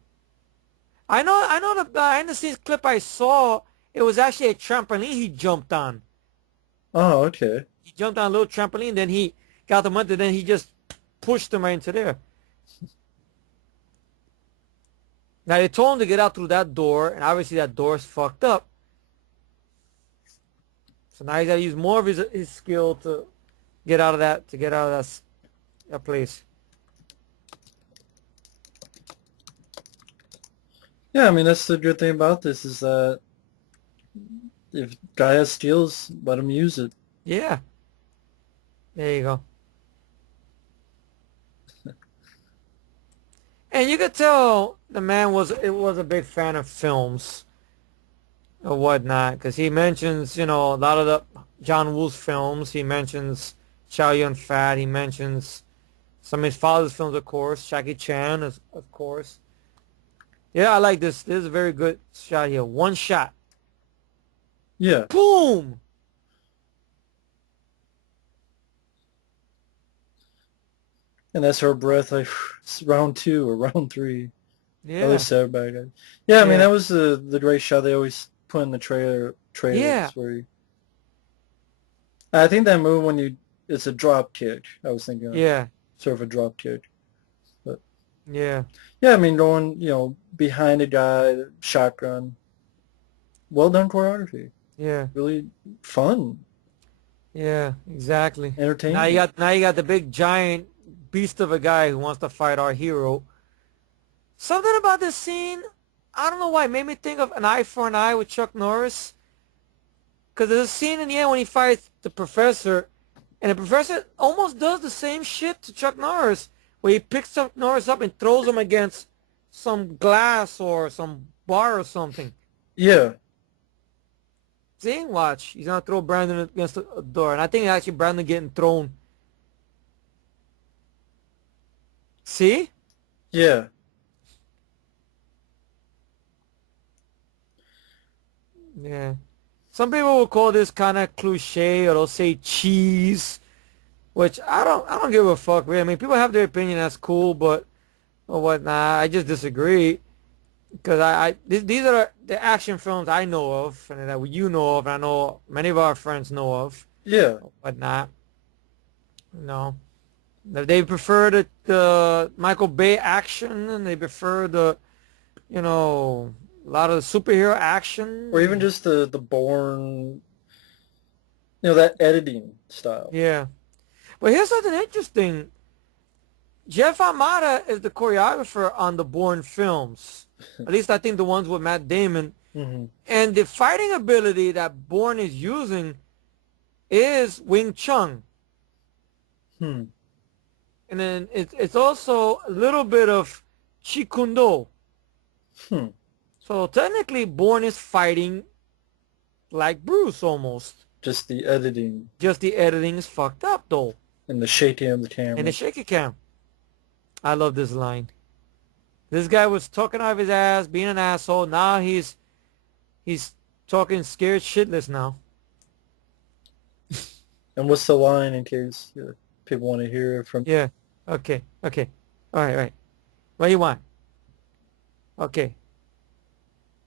I know the behind the scenes clip I saw, it was actually a trampoline he jumped on. Oh, okay. He jumped on a little trampoline, then he got the money, then he just pushed him right into there. Now they told him to get out through that door, and obviously that door's fucked up. So now he's got to use more of his skill to get out of that place. Yeah, I mean that's the good thing about this is that if guy has skills, let him use it. Yeah, there you go. And you could tell the man was a big fan of films or whatnot, because he mentions, a lot of the John Woo's films. He mentions Chow Yun Fat. He mentions some of his father's films, of course. Jackie Chan, of course. Yeah, I like this. This is a very good shot here. One shot. Yeah, Boom! and that's her breath like it's round two or round three. At Yeah, least everybody does. Yeah, I mean yeah, that was the great shot they always put in the yeah, trailers where I think that move when you it's a drop kick. I was thinking of yeah, sort of a drop kick. But yeah, yeah, I mean going, behind a guy, shotgun. Well done choreography. yeah, Really fun, yeah, exactly. entertaining. Now you got the big giant beast of a guy who wants to fight our hero. Something about this scene, I don't know why, it made me think of An Eye for an Eye with Chuck Norris. Because there's a scene in the end when he fights the professor, and the professor almost does the same shit to Chuck Norris, where he picks up Norris up and throws him against some glass or some bar or something. Yeah, See, watch. He's gonna throw Brandon against a door, and I think actually Brandon getting thrown. See? yeah. Yeah. Some people will call this kind of cliche, or they'll say cheese, which I don't give a fuck. Really. I mean, people have their opinion. That's cool, but or whatnot. I just disagree because these are the action films I know of, and that you know of, and I know many of our friends know of, Yeah. whatnot. No. They prefer the Michael Bay action, and they prefer a lot of superhero Or even action. just the Bourne, that editing style. Yeah. But here's something interesting. Jeff Amata is the choreographer on the Bourne films. At least I think the ones with Matt Damon. Hmm. And the fighting ability that Bourne is using is Wing Chun. Hmm. And then it's also a little bit of Chi Kune Do. Hmm. So technically, Bourne is fighting like Bruce almost. Just the editing Just the editing is fucked up though. and the shaking of the And the camera. shaky cam. I love this line. This guy was talking out of his ass, being an asshole. Now he's talking scared shitless now. And what's the line in case people want to hear it from? Yeah. Okay. Okay. All right. All right. What do you want? Okay.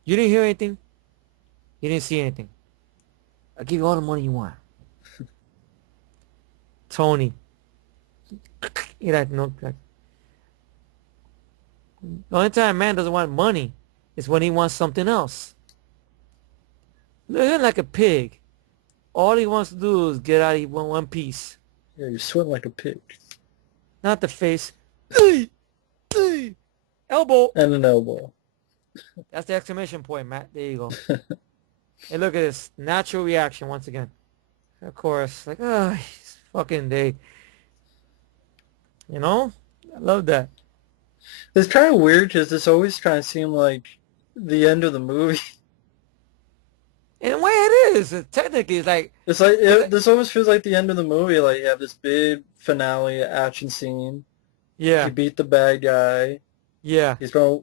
You didn't hear anything. You didn't see anything. I'll give you all the money you want. Tony. You that no. The only time a man doesn't want money is when he wants something else. Look at him like a pig. All he wants to do is get out of one piece. Yeah, you're sweating like a pig. Not the face. Hey, hey, elbow. And an elbow. That's the exclamation point, Matt. There you go. Hey, look at this. Natural reaction once again. Of course. Like, oh, fucking day. You know? I love that. It's kind of weird because this always kind of seemed like the end of the movie. In a way it is. Technically, it's like, It's like it's like, this almost feels like the end of the movie. Like you have this big finale action scene. He yeah, beat the bad guy. yeah, He's gonna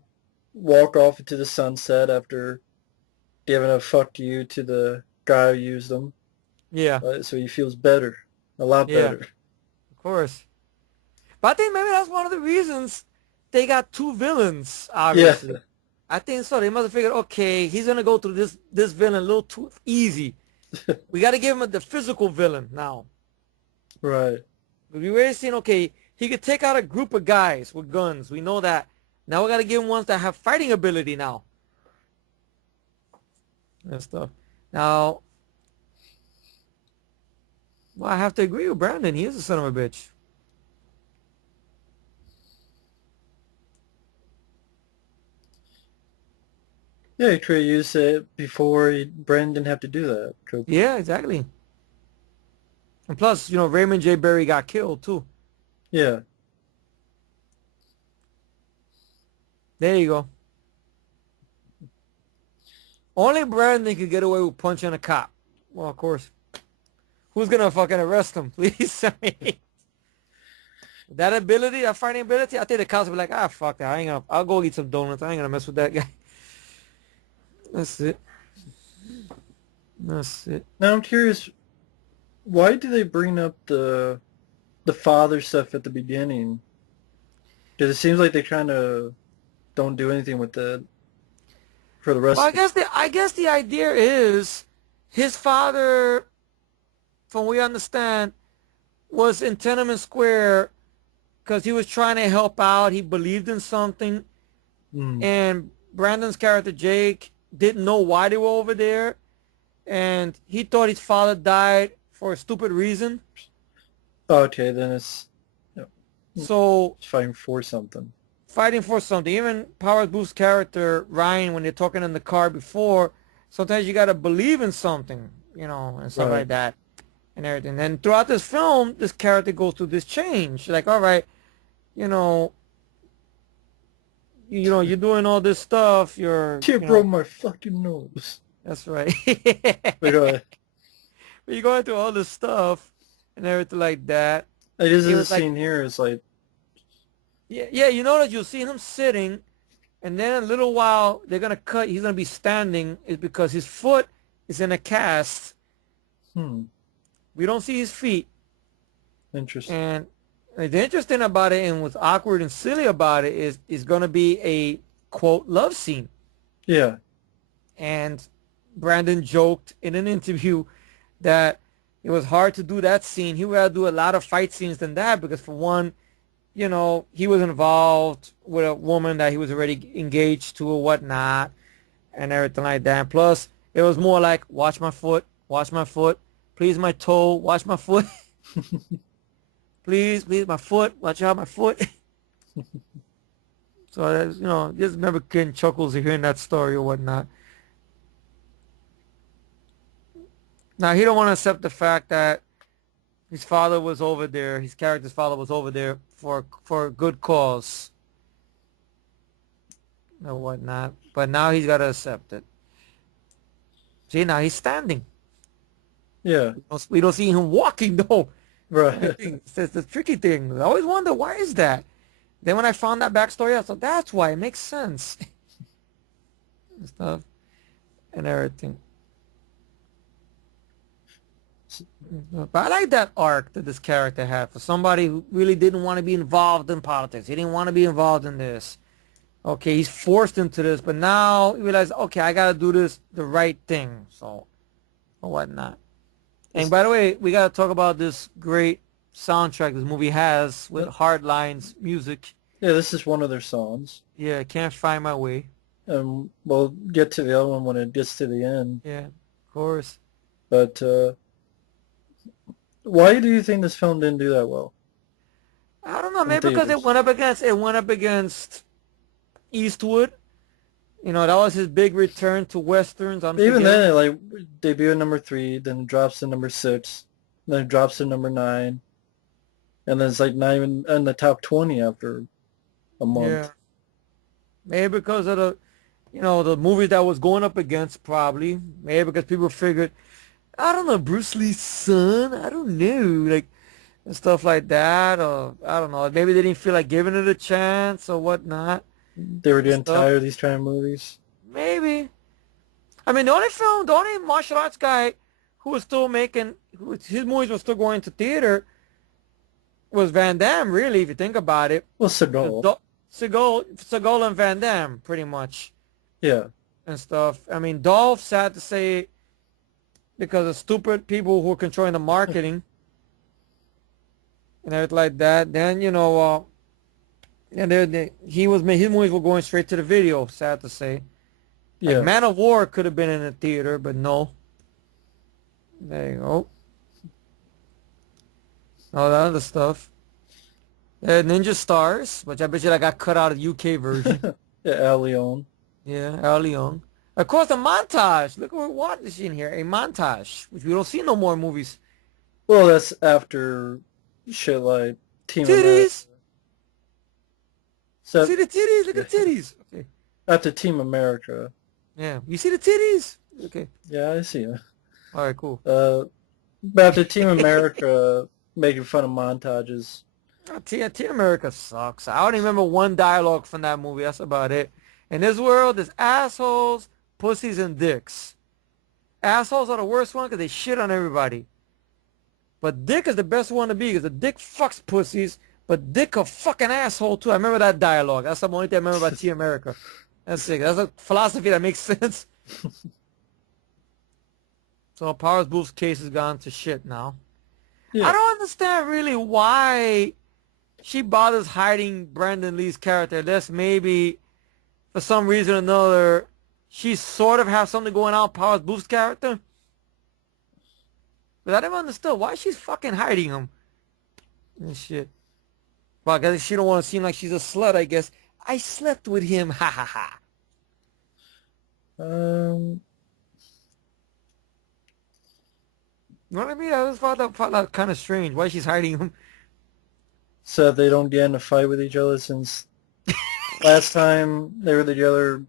walk off into the sunset after giving a fuck you to the guy who used him. yeah, So he feels better, a lot yeah, better. of course. But I think maybe that's one of the reasons they got two villains, Yeah, obviously. I think so. They must have figured, okay, he's gonna go through this villain a little too easy. We got to give him the physical villain now. right. We already seen, okay, he could take out a group of guys with guns. We know that. Now we got to give him ones that have fighting ability now. And stuff. Now, well, I have to agree with Brandon. He is a son of a bitch. Yeah, he tried to use it before Brandon didn't have to do that. Yeah, exactly. And plus, Raymond J. Berry got killed too. Yeah. There you go. Only Brandon could get away with punching a cop. Well, of course. Who's gonna fucking arrest him? Please, I mean, that ability, that fighting ability, I think the cops will be like, fuck that. I ain't gonna. I'll go eat some donuts. I ain't gonna mess with that guy. That's it. That's it. Now I'm curious, why do they bring up the father stuff at the beginning? Because it seems like they kind of don't do anything with that for the Well, rest. I guess the idea is his father, from what we understand, was in Tenement Square because he was trying to help out. He believed in something, Mm. and Brandon's character Jake didn't know why they were over there, and he thought his father died for a stupid reason. Okay, then it's, you know, So it's fighting for something. fighting for something. Even Powers Booth's character Ryan, when they're talking in the car before, sometimes you gotta believe in something, and stuff Right. like that, and everything. Then throughout this film, this character goes through this change. Like, all right, you know, you're doing all this stuff. Tear broke my fucking nose. That's right. But But you're going through all this stuff and everything like that. I just He in the was like, scene here is like, yeah, yeah. You know that you'll see him sitting, and then in a little while they're gonna cut. He's gonna be standing, is because his foot is in a cast. hmm, We don't see his feet, interesting. and the interesting about it, and what's awkward and silly about it, is gonna be a quote love scene. Yeah. And Brandon joked in an interview that it was hard to do that scene. He would have to do a lot of fight scenes than that because, for one, he was involved with a woman that he was already engaged to or whatnot and everything like that. And plus, it was more like, watch my foot, please my toe, watch my foot, please, please my foot, watch out my foot. So, just remember getting chuckles hearing that story or whatnot. Now, he don't want to accept the fact that his father was over there, his character's father was over there for a good cause or whatnot. But now he's got to accept it. See, now he's standing. Yeah. We don't see him walking, though. Right. It's the tricky thing. I always wonder, why is that? Then when I found that backstory, I thought, that's why. It makes sense. And stuff and everything. But I like that arc that this character had for somebody who really didn't want to be involved in politics. He didn't want to be involved in this. Okay, he's forced into this, but now he realizes, okay, I got to do this the right thing, so, or whatnot. And by the way, we got to talk about this great soundtrack this movie has with Hardline's music. Yeah, this is one of their songs. Yeah, Can't Find My Way. We'll get to the other one when it gets to the end. Yeah, of course. But why do you think this film didn't do that well I don't know, in maybe because theaters? it went up against Eastwood. That was his big return to westerns. Even then, it like debut at number 3, then it drops to number 6, then it drops to number 9, and then it's like not even in the top 20 after a month. Yeah, maybe because of the movies that was going up against, probably. Maybe because people figured, I don't know, Bruce Lee's son. I don't know, like, and stuff like that. Or I don't know. Maybe they didn't feel like giving it a chance or whatnot. They were getting tired of these kind of movies. Maybe. I mean, the only martial arts guy who was still making, his movies were still going to theater was Van Damme, really, if you think about it. Well, Seagal. Seagal and Van Damme, pretty much. Yeah. And stuff. I mean, Dolph, sad to say, because of stupid people who are controlling the marketing and everything like that. Then, and his movies were going straight to the video, sad to say. Like, Yeah. Man of War could have been in a theater, but no. There you go. All that other stuff. Ninja Stars, which I bet you that got cut out of the UK version. Yeah, Al Leon. Yeah, Al Leong. Of course, a montage. Look what we're watching here. A montage, which we don't see no more in movies. Well, that's after shit like Team America. Titties. You So see the titties? Look at titties. Okay. after Team America. Yeah. You see the titties? Okay. Yeah, I see it. All right, cool. But after Team America making fun of montages. Team America sucks. I only remember one dialogue from that movie. That's about it. In this world, there's assholes, pussies, and dicks. Assholes are the worst one because they shit on everybody. But dick is the best one to be because the dick fucks pussies, but dick a fucking asshole too. I remember that dialogue. That's the only thing I remember about Team America. That's it. That's a philosophy that makes sense. So Powers Booth's case has gone to shit now. Yeah. I don't understand really why she bothers hiding Brandon Lee's character. Unless maybe for some reason or another she sort of has something going on with Powers Booth's character. But I never understood why she's fucking hiding him and shit. Well, I guess she don't want to seem like she's a slut, I guess. I slept with him, ha ha ha. You know what I mean? I just found that kind of strange. Why she's hiding him? So they don't get in a fight with each other since last time they were together.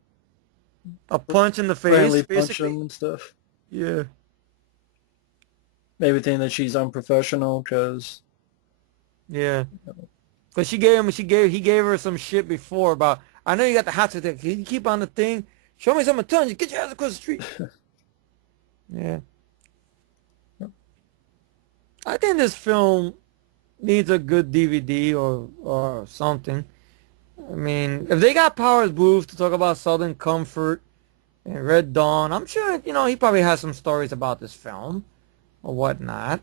A punch in the face, Friendly punch basically. them and stuff. Yeah. Maybe think that she's unprofessional because. Yeah. Because he gave her some shit before about, I know you got the hot today. Can you keep on the thing? Show me some attention. Get your ass across the street. Yeah. I think this film needs a good DVD or something. I mean, if they got Powers Booth to talk about Southern Comfort and Red Dawn, I'm sure, he probably has some stories about this film or whatnot.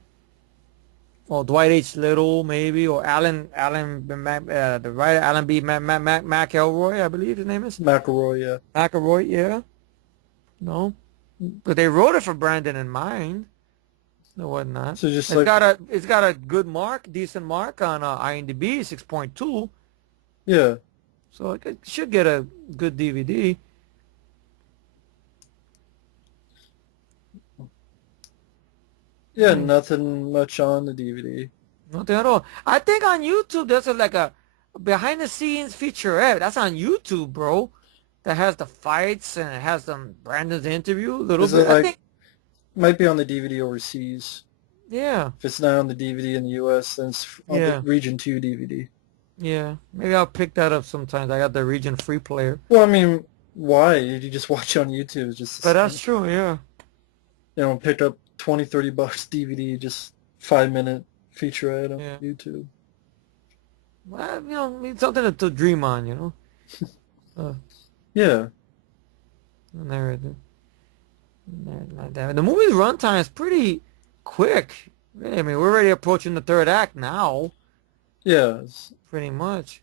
Or Dwight H. Little, maybe, or the writer Alan B. McElroy, I believe his name is. McElroy, yeah. McElroy, yeah. No, but they wrote it for Brandon in mind, or whatnot. So just it's got a good mark, decent mark on IMDb, 6.2. Yeah. So it should get a good DVD. Yeah, nothing much on the DVD. Nothing at all. I think on YouTube there's like a behind the scenes featurette. That's on YouTube, bro. That has the fights and it has Brandon's interview a little Is bit. it I think. Might be on the DVD overseas. Yeah. If it's not on the DVD in the US, then it's on the Region 2 DVD. Yeah. Maybe I'll pick that up sometimes. I got the Region Free player. Well, I mean, why? You just watch it on YouTube. It's just. But that's true. Yeah. Pick up $20-30 DVD, just 5-minute featurette on YouTube. Well, it's something to dream on, Yeah. And everything. The movie's runtime is pretty quick. I mean, we're already approaching the third act now. Yeah. Pretty much.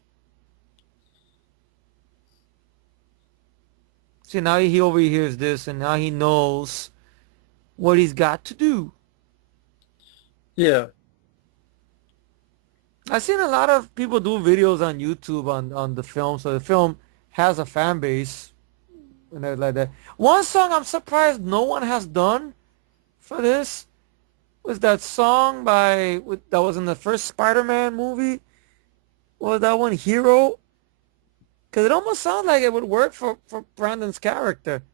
See, now he overhears this, and now he knows what he's got to do. Yeah. I've seen a lot of people do videos on YouTube on the film, so the film has a fan base and everything like that. One song I'm surprised no one has done for this was that song that was in the first Spider-Man movie. What was that one? Hero? Because it almost sounds like it would work for Brandon's character.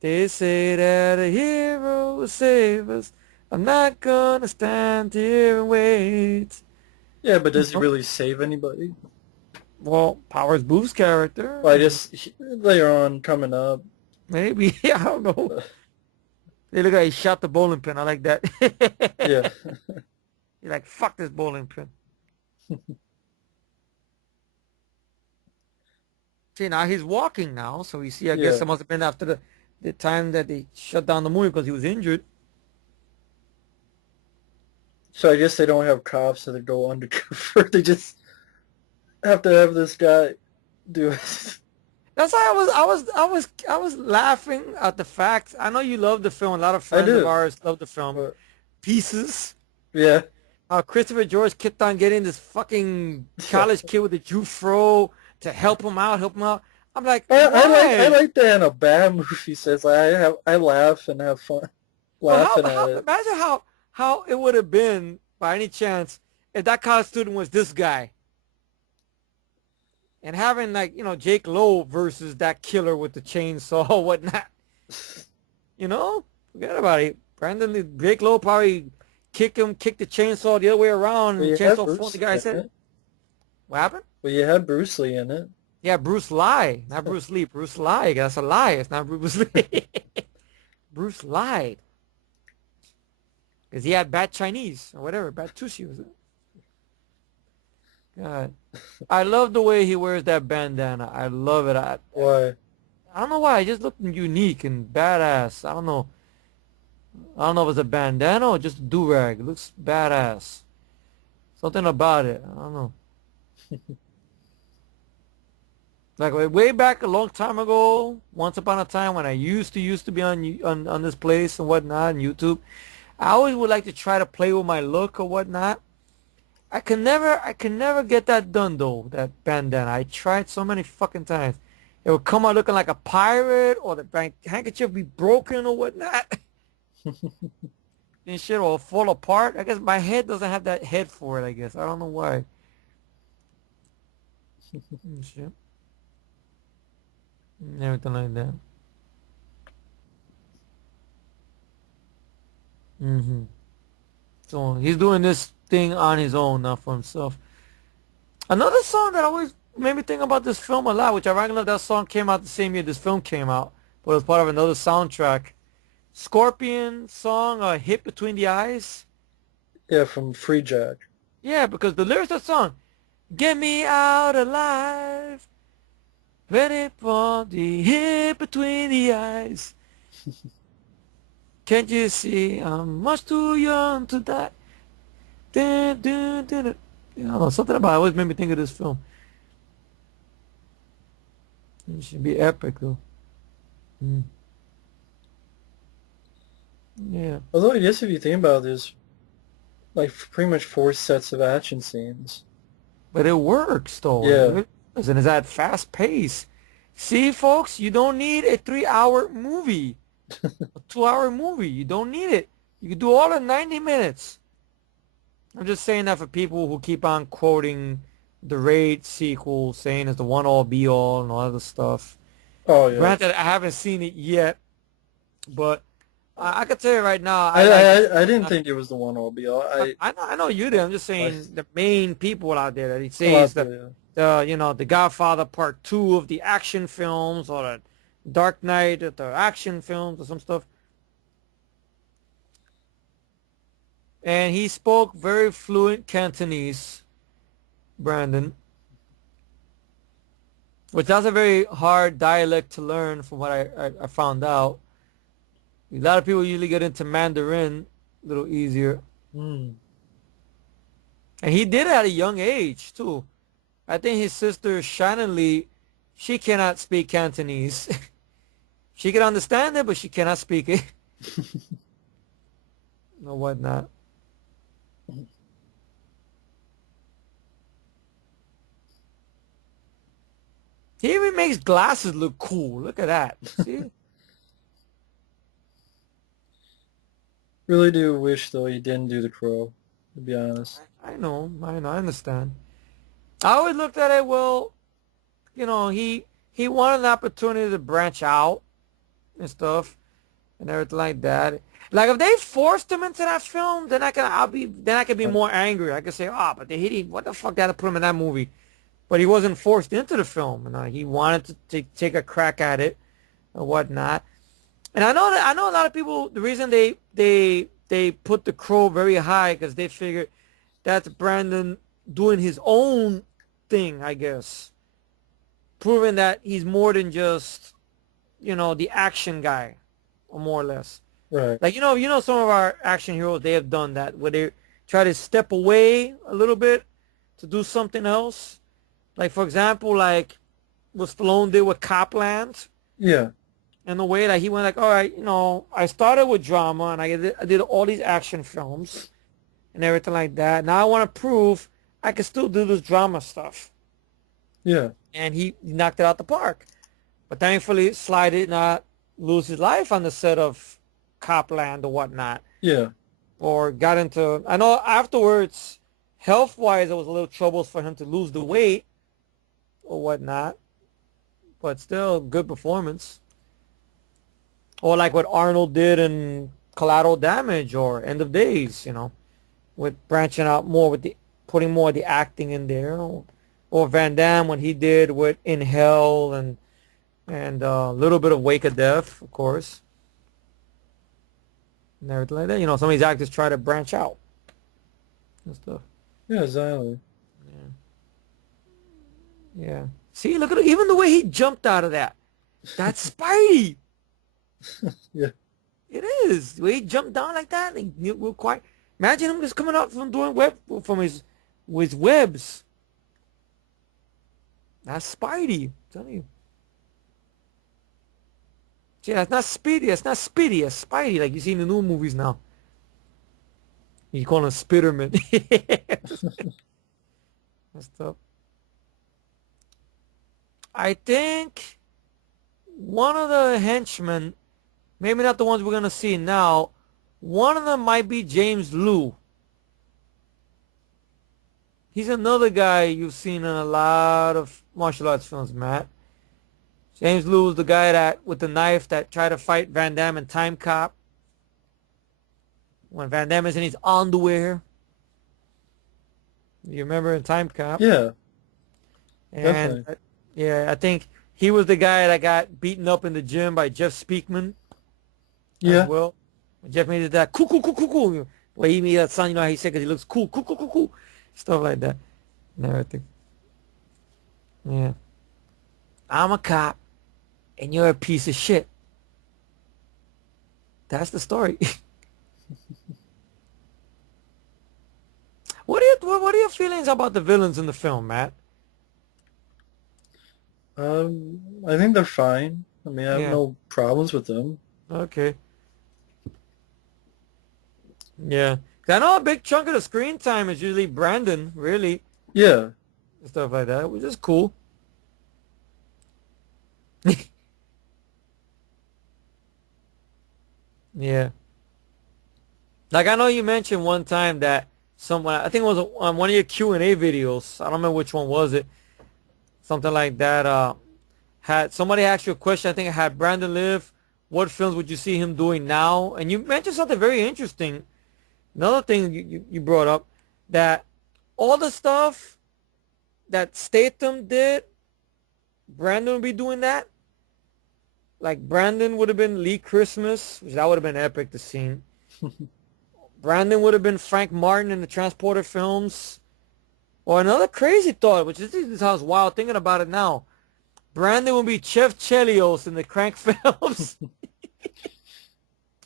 They say that a hero will save us. I'm not gonna stand here and wait. Yeah, but does he really save anybody? Well, Powers Booth's character. Well, I just later on coming up. Maybe. I don't know. They look like he shot the bowling pin. I like that. Yeah. You're like, fuck this bowling pin. See, now he's walking now, so we see, I guess it must have been after the time that they shut down the movie because he was injured. So I guess they don't have cops that go undercover. They just have to have this guy do it. That's why I was laughing at the fact. I know you love the film. A lot of friends of ours love the film. Pieces. Yeah. Christopher George kept on getting this fucking college kid with the Jew fro to help him out. I'm like, I why? like that in a bad movie says I laugh and have fun But laughing at how it. imagine how it would have been by any chance if that college student was this guy and having like Jake Lowe versus that killer with the chainsaw or whatnot. Forget about it. Jake Lowe probably kick the chainsaw the other way around, But and the you had chainsaw flew in the Bruce guy's Lee in head. it. What happened? But you had Bruce Lee in it. Yeah, Bruce Lie, not Bruce Lee. Bruce Lie. That's a lie. It's not Bruce Lee. Bruce lied because he had bad Chinese or whatever, bad sushi. Was it? God, I love the way he wears that bandana. I love it. Why? I don't know why. It just looked unique and badass. I don't know. I don't know if it's a bandana or just a do-rag. It looks badass. Something about it. I don't know. Like way back a long time ago, once upon a time when I used to be on this place and whatnot on YouTube, I always would like to try to play with my look or whatnot. I can never get that done though, that bandana. I tried so many fucking times. It would come out looking like a pirate or the handkerchief be broken or whatnot. And shit will fall apart. I guess my head doesn't have that head for it, I guess. I don't know why. Shit. And everything like that. hmm So he's doing this thing on his own, not for himself. Another song that always made me think about this film a lot, which I reckon that song came out the same year this film came out, but it was part of another soundtrack. Scorpion song, Hit Between the Eyes. Yeah, from Free Jack. Yeah, because the lyrics of the song, get me out alive, ready for the hit between the eyes. Can't you see I'm much too young to die? Dun, dun, dun, dun. I don't know, something about it always made me think of this film. It should be epic though. Mm. Yeah. Although I guess if you think about it, there's like pretty much four sets of action scenes. But it works though. Yeah. And it's at fast pace. See, folks, you don't need a 3-hour movie, a 2-hour movie. You don't need it. You can do all in 90 minutes. I'm just saying that for people who keep on quoting the Raid sequel, saying it's the one all be all and all other stuff. Oh yeah. Granted, I haven't seen it yet, but I can tell you right now, I didn't think it was the one all be all. I know you did. I'm just I saying the main people out there that he a lot says there, the Godfather Part 2 of the action films or the Dark Knight of the action films or some stuff. And he spoke very fluent Cantonese, Brandon, which that's a very hard dialect to learn from what I found out. A lot of people usually get into Mandarin a little easier. yeah. Mm. And he did it at a young age, too. I think his sister, Shannon Lee, she cannot speak Cantonese. She can understand it, but she cannot speak it. Or whatnot. He even makes glasses look cool. Look at that. See? Really do wish though he didn't do the crow, to be honest. I know, I understand. I always looked at it, well, he wanted an opportunity to branch out and stuff and everything like that. Like if they forced him into that film, then I could be But more angry. I could say, but they hit him. What the fuck? They had to put him in that movie. But he wasn't forced into the film, and he wanted to take a crack at it or whatnot. And I know a lot of people. The reason they put The Crow very high because they figured that's Brandon doing his own thing, I guess, proving that he's more than just the action guy, or more or less. right. Like some of our action heroes, they have done that where they try to step away a little bit to do something else. Like for example, like what Stallone did with Copland. Yeah. In a way that he went like, all right, I started with drama and I did all these action films and everything like that. Now I want to prove I can still do this drama stuff. Yeah. And he knocked it out the park. But thankfully, Sly did not lose his life on the set of Copland or whatnot, Yeah. or got into. I know afterwards, health-wise, it was a little troubles for him to lose the weight or whatnot, but still good performance. Or like what Arnold did in Collateral Damage or End of Days, with branching out more with the putting more of the acting in there, or Van Damme when he did with In Hell and a little bit of Wake of Death, of course, and everything like that. Some of these actors try to branch out and stuff. Yeah, exactly. Yeah, yeah. See, look at it. Even the way he jumped out of that. That's Spidey. Yeah. It is. The way he jumped down like that. Real quiet. Imagine him just coming out from doing from his webs. That's Spidey. I'm telling you. See, that's not Speedy. That's not Speedy. That's Spidey, like you see in the new movies now. You call him Spiderman. That's tough. I think one of the henchmen, maybe not the ones we're gonna see now, one of them might be James Liu. He's another guy you've seen in a lot of martial arts films, Matt. James Liu is the guy that with the knife that tried to fight Van Damme in Time Cop. When Van Damme is in his underwear. You remember in Time Cop? Yeah, And definitely. yeah, I think he was the guy that got beaten up in the gym by Jeff Speakman as Yeah. well. Jeff made it that cool, cool, cool, cool, cool. Well, he made that son, how he said because he looks cool, cool, cool, cool, cool. Stuff like that. And everything. Yeah. I'm a cop and you're a piece of shit. That's the story. What are your feelings about the villains in the film, Matt? I think they're fine. I mean, I have Yeah. no problems with them. Okay. Yeah. 'Cause I know a big chunk of the screen time is usually Brandon, really, Yeah. and stuff like that, which is cool. Yeah. Like I know you mentioned one time that someone, I think it was on one of your Q&A videos. I don't remember which one was it. Something like that. Had somebody asked you a question. I think it had Brandon live. What films would you see him doing now? And you mentioned something very interesting. Another thing you brought up that all the stuff that Statham did, Brandon would be doing that. Like Brandon would have been Lee Christmas, which that would have been epic to see. Brandon would have been Frank Martin in the Transporter films. Or another crazy thought, which this sounds wild thinking about it now. Brandon would be Chef Chelios in the Crank films.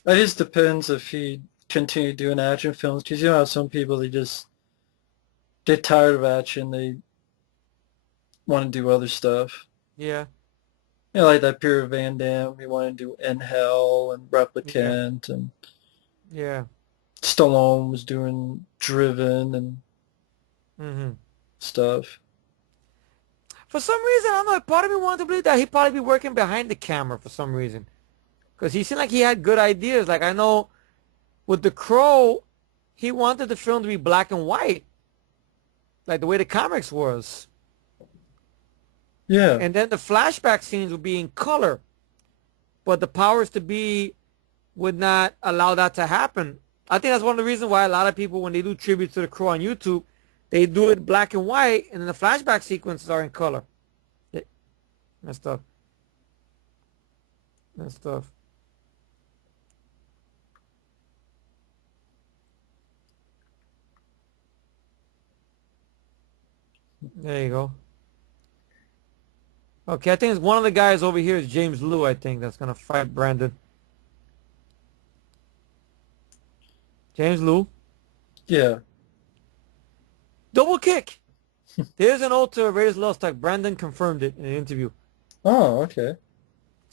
It just depends if he continue doing action films, because you know how some people, they just get tired of action. They want to do other stuff. Yeah, You know, like that Peter Van Damme. He wanted to do In Hell and yeah, Replicant, and yeah. Stallone was doing Driven and hmm stuff. For some reason, I don't know. Part of me wanted to believe that he'd probably be working behind the camera for some reason. Because he seemed like he had good ideas. Like I know with The Crow, he wanted the film to be black and white. Like the way the comics was. Yeah. And then the flashback scenes would be in color. But the powers to be would not allow that to happen. I think that's one of the reasons why a lot of people, when they do tribute to The Crow on YouTube, they do it black and white, and then the flashback sequences are in color. Yeah, that stuff. That stuff. There you go. Okay, I think it's one of the guys over here is James Liu, I think, that's going to fight Brandon. James Liu. Yeah. Double kick. There's an ode to Raiders Lost Ark. Brandon confirmed it in an interview. Oh, okay.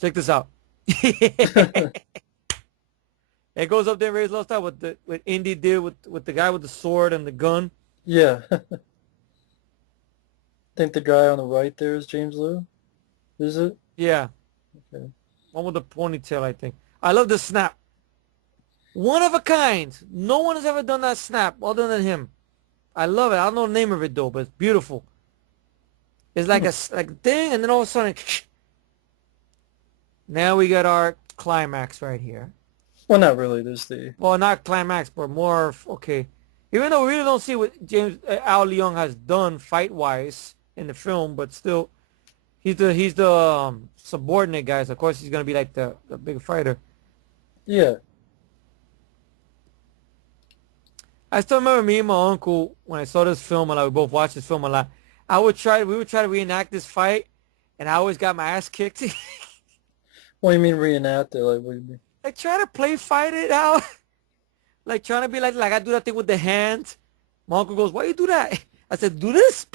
Check this out. It goes up there in Raiders Lost Ark with what Indy did with the guy with the sword and the gun. Yeah. I think the guy on the right there is James Liu. Is it? Yeah. Okay. One with the ponytail, I think. I love the snap. One of a kind. No one has ever done that snap other than him. I love it. I don't know the name of it though, but it's beautiful. It's like Hmm. a like thing, and then all of a sudden, now we got our climax right here. Well, not really. There's the Well, not climax, but more okay. Even though we really don't see what James Al Leong has done fight wise in the film, but still, he's the subordinate guys. Of course, he's gonna be like the big fighter. yeah. I still remember me and my uncle when I saw this film, and like, we both watched this film a lot. We would try to reenact this fight, and I always got my ass kicked. What do you mean reenact it? Like, what do you mean? Like try to play fight it out, like trying to be like I do that thing with the hand. My uncle goes, "Why you do that?" I said, "Do this,"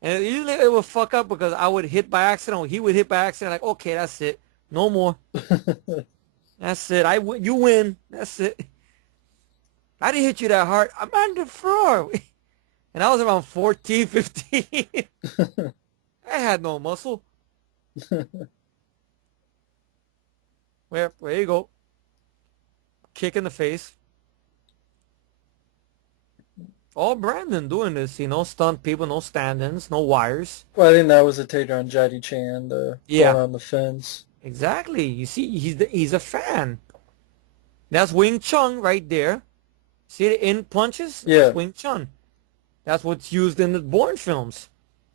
and usually it would fuck up because I would hit by accident, or he would hit by accident. Like, okay, that's it, no more. That's it. You win. That's it. I didn't hit you that hard. I'm on the floor. And I was around 14, 15. I had no muscle. Where you go. Kick in the face. All Brandon doing this, stunt people, no stand-ins, no wires. Well, I think that was a take on Jackie Chan going Yeah, on the fence. exactly. You see, he's a fan. That's Wing Chun right there. See the in punches? That's Yeah. Wing Chun. That's what's used in the Bourne films.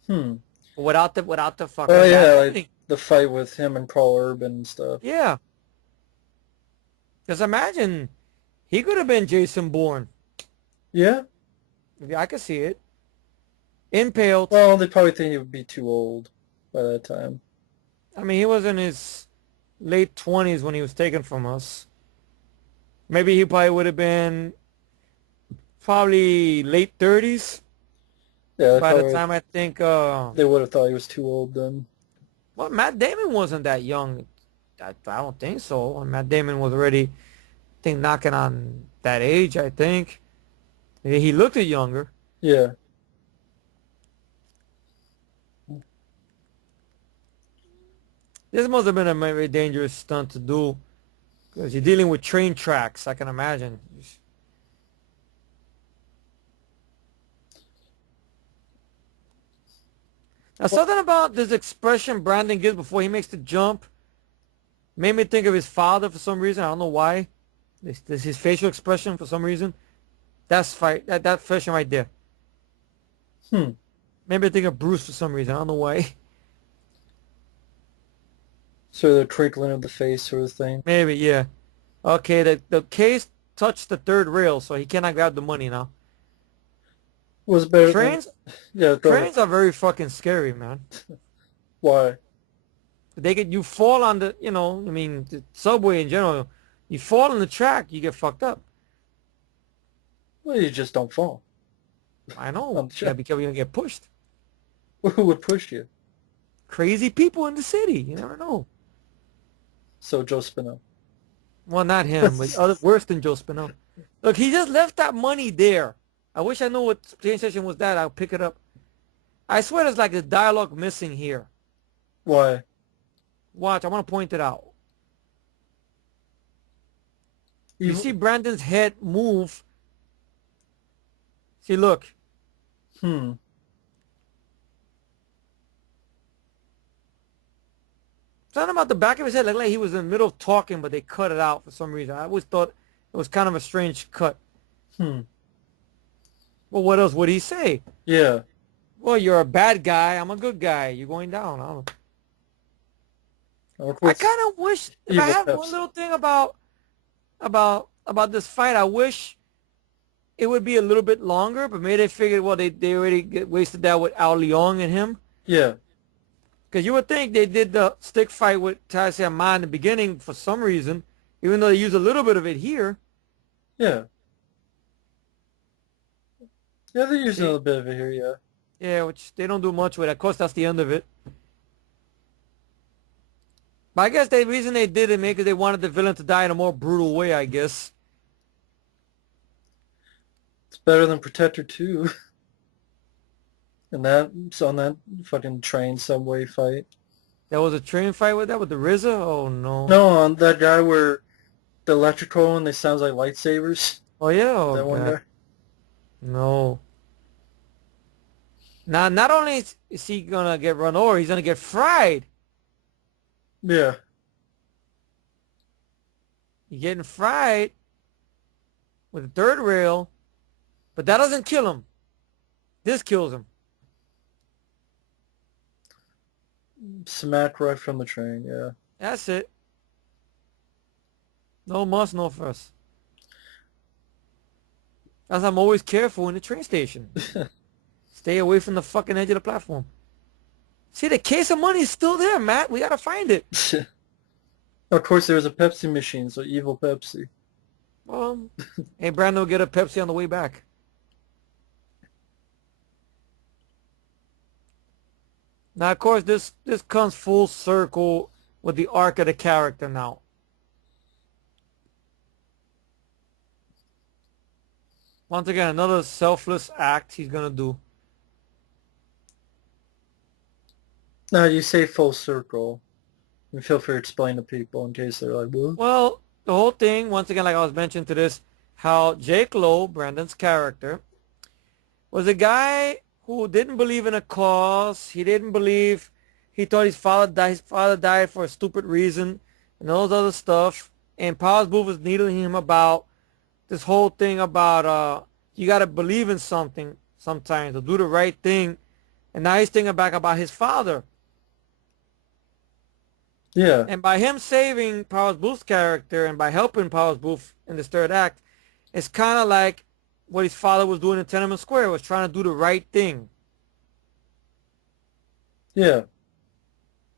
Hmm. Without the Oh fucking bad yeah, like editing. the fight with him and Paul Urban and stuff. Yeah. Because imagine he could have been Jason Bourne. Yeah. I could see it. Impaled. Well, they probably think he would be too old by that time. I mean, he was in his late 20s when he was taken from us. Maybe he probably would have been probably late 30s Yeah, by the time I think, they would have thought he was too old then. well, Matt Damon wasn't that young. I don't think so. And Matt Damon was already, I think, knocking on that age, I think. He looked younger. Yeah. This must have been a very dangerous stunt to do because you're dealing with train tracks, I can imagine. Now, Well, something about this expression Brandon gives before he makes the jump made me think of his father for some reason. I don't know why. This his facial expression for some reason. That's that expression right there. hmm. Made me think of Bruce for some reason. I don't know why. Sort of the twinkling of the face sort of thing. Maybe, yeah. Okay, the case touched the third rail, so he cannot grab the money now. Was better than Trains yeah, go ahead. trains are very fucking scary, man. Why? You fall on I mean, the subway in general, you fall on the track, you get fucked up. Well, you just don't fall I know. on the You gotta ship. be careful you don't get pushed. Who would push you? Crazy people in the city. You never know. So Joe Spino. Well, not him, but worse than Joe Spino. Look, he just left that money there. I wish I knew what train station was that. I'll pick it up. I swear there's like a dialogue missing here. Why? Watch, I want to point it out. You You, see Brandon's head move. See, look. hmm. Something about the back of his head looked like he was in the middle of talking, but they cut it out for some reason. I always thought it was kind of a strange cut. Hmm. Well, what else would he say? Yeah. Well, you're a bad guy. I'm a good guy. You're going down. I don't know. Of I course, kind of wish if I evil have one peps. little thing about this fight, I wish it would be a little bit longer. But maybe they figured, well, they already wasted that with Al Leong and him. Yeah. Because you would think they did the stick fight with Taisei Ma in the beginning for some reason, even though they use a little bit of it here. Yeah. Yeah, they're using a See, little bit of it here, yeah. yeah, which they don't do much with. Of course, that's the end of it. But I guess the reason they did it, maybe because they wanted the villain to die in a more brutal way, I guess. It's better than Protector 2. And that, on that fucking train subway fight. There was a train fight with that with the RZA? Oh no. No, on that guy where the electrical and they sounds like lightsabers. Oh yeah, oh That one god. guy. No. Now not only is he gonna get run over, he's gonna get fried. Yeah. He's getting fried with the third rail, but that doesn't kill him. This kills him. Smack right from the train. Yeah. That's it. No muss, no fuss. That's why I'm always careful in the train station. Stay away from the fucking edge of the platform. See, the case of money is still there, Matt. We gotta find it. Of course, there was a Pepsi machine, so evil Pepsi. Hey, Brandon will get a Pepsi on the way back. Now, of course, this comes full circle with the arc of the character now. Once again, another selfless act he's gonna do. Now, you say full circle. And feel free to explain to people in case they're like, what? Well, the whole thing, once again, like I was mentioning to this, how Jake Lowe, Brandon's character, was a guy who didn't believe in a cause. He didn't believe. He thought his father died for a stupid reason, and all this other stuff. And Powers Booth was needling him about this whole thing about you got to believe in something sometimes or do the right thing. And now he's thinking back about his father. Yeah. And by him saving Powers Booth's character and by helping Powers Booth in this third act, it's kind of like what his father was doing in Tenement Square, was trying to do the right thing. Yeah.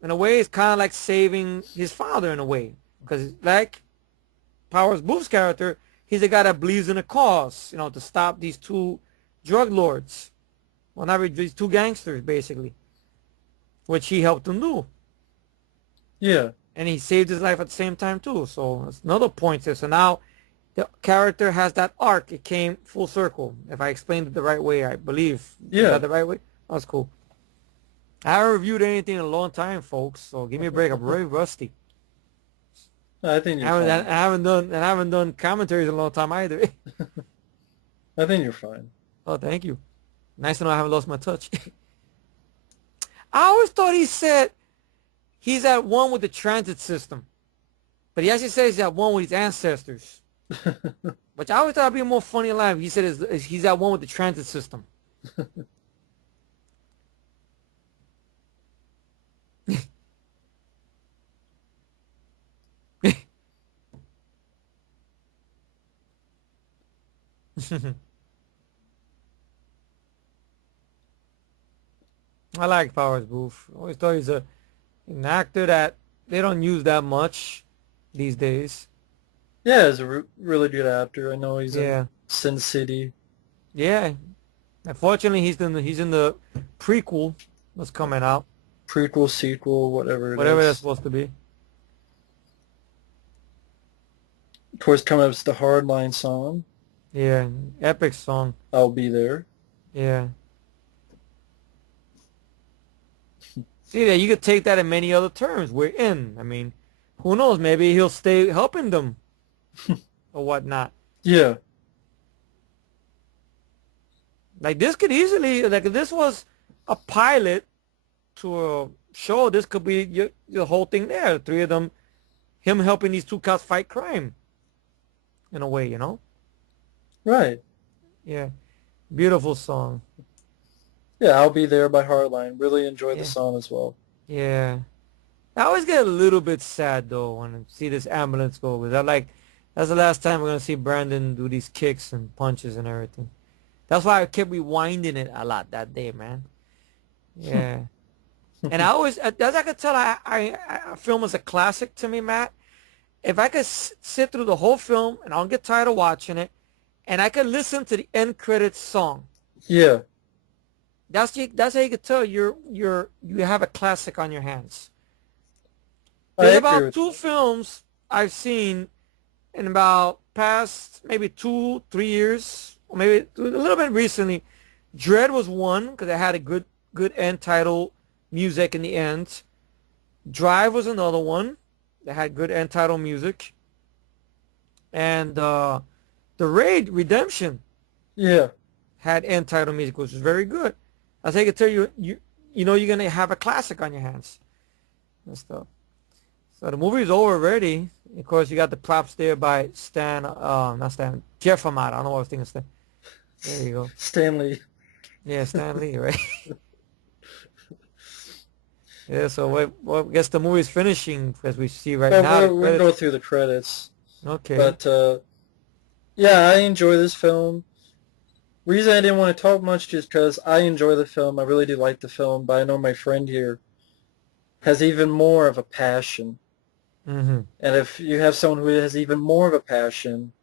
In a way, it's kind of like saving his father in a way. Because like Powers Booth's character, he's a guy that believes in a cause, you know, to stop these two drug lords. Well, not really, these two gangsters, basically. Which he helped them do. Yeah. And he saved his life at the same time, too. So that's another point there. So now the character has that arc. It came full circle. If I explained it the right way, I believe. Yeah. Is that the right way? That's cool. I haven't reviewed anything in a long time, folks. So give me a break. I'm very rusty. I think you're I fine. haven't done commentaries in a long time either. I think you're fine. Oh, thank you. Nice to know I haven't lost my touch. I always thought he said he's at one with the transit system. But he actually says he's at one with his ancestors. Which I always thought would be a more funny line. He said he's at one with the transit system. I like Powers Booth. I always thought he's an actor that they don't use that much these days. Yeah, he's a really good actor. I know he's Yeah. in Sin City. Yeah. Unfortunately, he's in the prequel that's coming out. Prequel, sequel, whatever it Whatever that's is. supposed to be. Of course, coming up is the Hardline song. Yeah. Epic song. I'll Be There. Yeah. See that you could take that in many other terms. We're in. I mean, who knows? Maybe he'll stay helping them or whatnot. Yeah. Like this could easily, like if this was a pilot to a show, this could be the whole thing there. The three of them, him helping these two cops fight crime. In a way, you know? Right. Yeah. Beautiful song. Yeah, I'll Be There by Hardline. Really enjoy Yeah. the song as well. Yeah. I always get a little bit sad though when I see this ambulance go because that's the last time we're gonna see Brandon do these kicks and punches and everything. That's why I kept rewinding it a lot that day, man. Yeah. And I always, as I could tell, I film is a classic to me, Matt. If I could sit through the whole film and I don't get tired of watching it, and I could listen to the end credits song, Yeah. that's how you could tell you have a classic on your hands. I There's agree about with two films I've seen in about past maybe 2-3 years, or maybe a little bit recently. Dread was one because it had a good end title music in the end. Drive was another one that had good end title music. And the Raid Redemption Yeah. had end title music, which was very good. I think I tell you, you know you're gonna have a classic on your hands and stuff. So the movie's over already. Of course, you got the props there by Stan, not Stan, Jeff Amata. I don't know what I was thinking. Stan. There you go. Stanley. Yeah, Stan Lee, right? Yeah. So I guess the movie's finishing as we see right But now. The we can go credits. through the credits. Okay. But yeah, I enjoy this film. Reason I didn't want to talk much just because I enjoy the film. I really do like the film, but I know my friend here has even more of a passion. Mm-hmm. And if you have someone who has even more of a passion,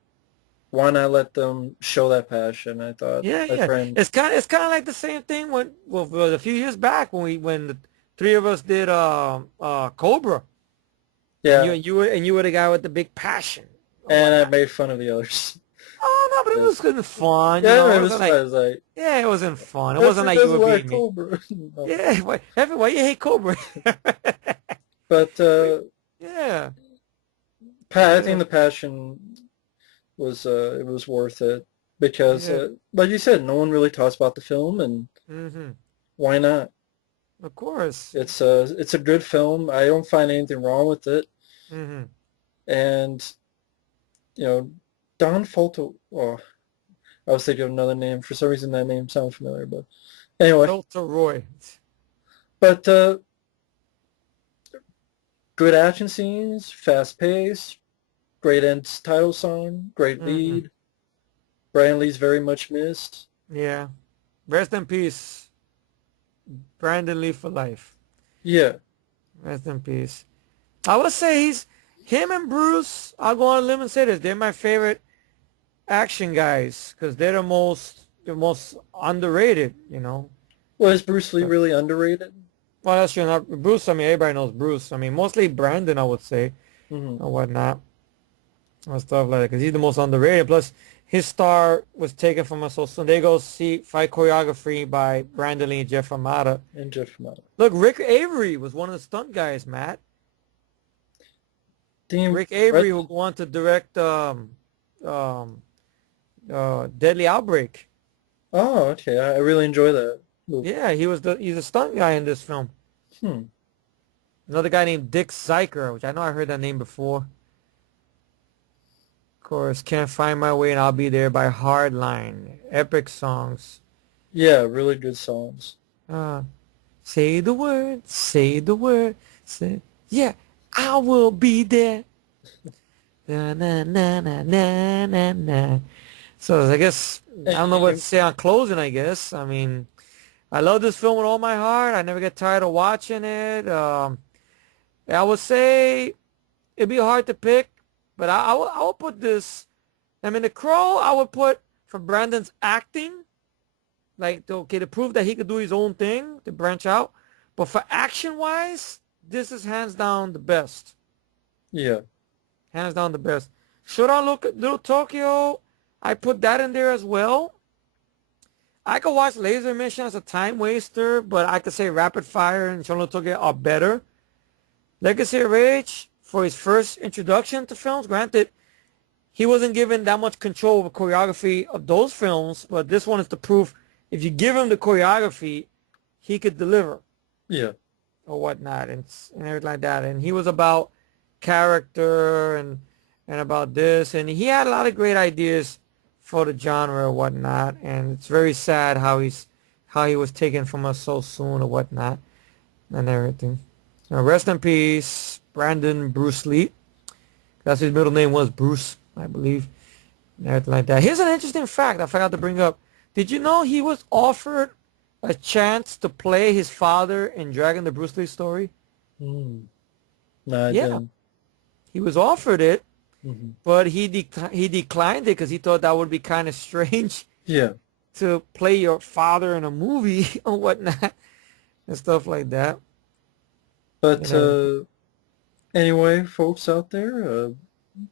why not let them show that passion? I thought Yeah, my yeah. friend, It's kind of like the same thing when well, it was a few years back when the three of us did Cobra, and yeah, you were the guy with the big passion or and I whatnot. made fun of the others. Oh no, but it was good and fun. You Yeah, know, it it was wasn't fun. I like was like, yeah, it wasn't fun. It wasn't Efree like you were doesn't being like me. Cobra. No. Yeah, why you hate Cobra? But Yeah, I yeah, think the passion was it was worth it because, yeah. like you said, no one really talks about the film, and Mm-hmm. why not? Of course. It's a good film. I don't find anything wrong with it, Mm-hmm. and you know, Don Folto. Oh, I was thinking of another name. For some reason, that name sounds familiar, but anyway. Delta Roy. But good action scenes, fast pace, great end title song, great Mm-hmm. lead. Brian Lee's very much missed. Yeah. Rest in peace, Brandon Lee for life. Yeah, Rest in peace. I would say him and Bruce. I'll go on a limb and say this: they're my favorite action guys because they're the most underrated. You know. was Bruce Lee So, really underrated? well, that's true. Not Bruce. I mean, everybody knows Bruce. I mean, mostly Brandon, I would say, Hmm. or whatnot, or stuff like that, because he's the most underrated. Plus, his star was taken from us. So there goes see fight choreography by Brandon Lee and Jeff Amata. And Jeff Mata. Look, Rick Avery was one of the stunt guys, Matt. Team Rick Avery Red. would want to direct um, Deadly Outbreak. Oh, okay. I really enjoy that movie. Yeah, he's a stunt guy in this film. Hmm. Another guy named Dick Zyker, which I know I heard that name before. Of course, Can't Find My Way and I'll Be There by Hardline. Epic songs. Yeah, really good songs. Uh, say the word, say the word, say yeah, I will be there. Na na na na na na na. So I guess I And, don't know what to say on closing. I guess I mean I love this film with all my heart. I never get tired of watching it. I would say it'd be hard to pick, but I will put this. I mean, The Crow. I would put for Brandon's acting, like to prove that he could do his own thing to branch out. But for action wise, this is hands down the best. yeah, Hands down the best. Should I look at Little Tokyo? I put that in there as well. I could watch Laser Mission as a time waster, but I could say Rapid Fire and Shonen Tokyo are better. Legacy of Rage, for his first introduction to films, granted, he wasn't given that much control over choreography of those films, but this one is the proof if you give him the choreography, he could deliver yeah. or whatnot and everything like that. And he was about character and about this, and he had a lot of great ideas for the genre or whatnot. And it's very sad how he was taken from us so soon or whatnot and everything. Rest in peace, Brandon Bruce Lee. That's his middle name was Bruce, I believe. And everything like that. Here's an interesting fact I forgot to bring up. Did you know he was offered a chance to play his father in Dragon the Bruce Lee story? Hmm. No, I Yeah, didn't. he was offered it, Hmm. but he declined it because he thought that would be kind of strange Yeah, to play your father in a movie or whatnot and stuff like that. but And everything. anyway, folks out there,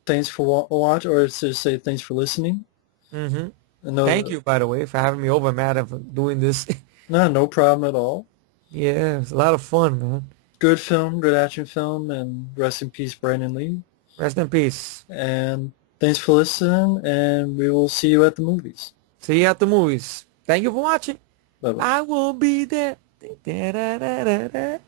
thanks for watch, or to say thanks for listening. Hmm. I know, Thank you, by the way, for having me over, Matt, and for doing this. no problem at all. Yeah, it's a lot of fun, man. good film, good action film, and rest in peace, Brandon Lee. Rest in peace. And thanks for listening, and we will see you at the movies. See you at the movies. Thank you for watching. Bye bye. I will be there. Da, da, da, da, da.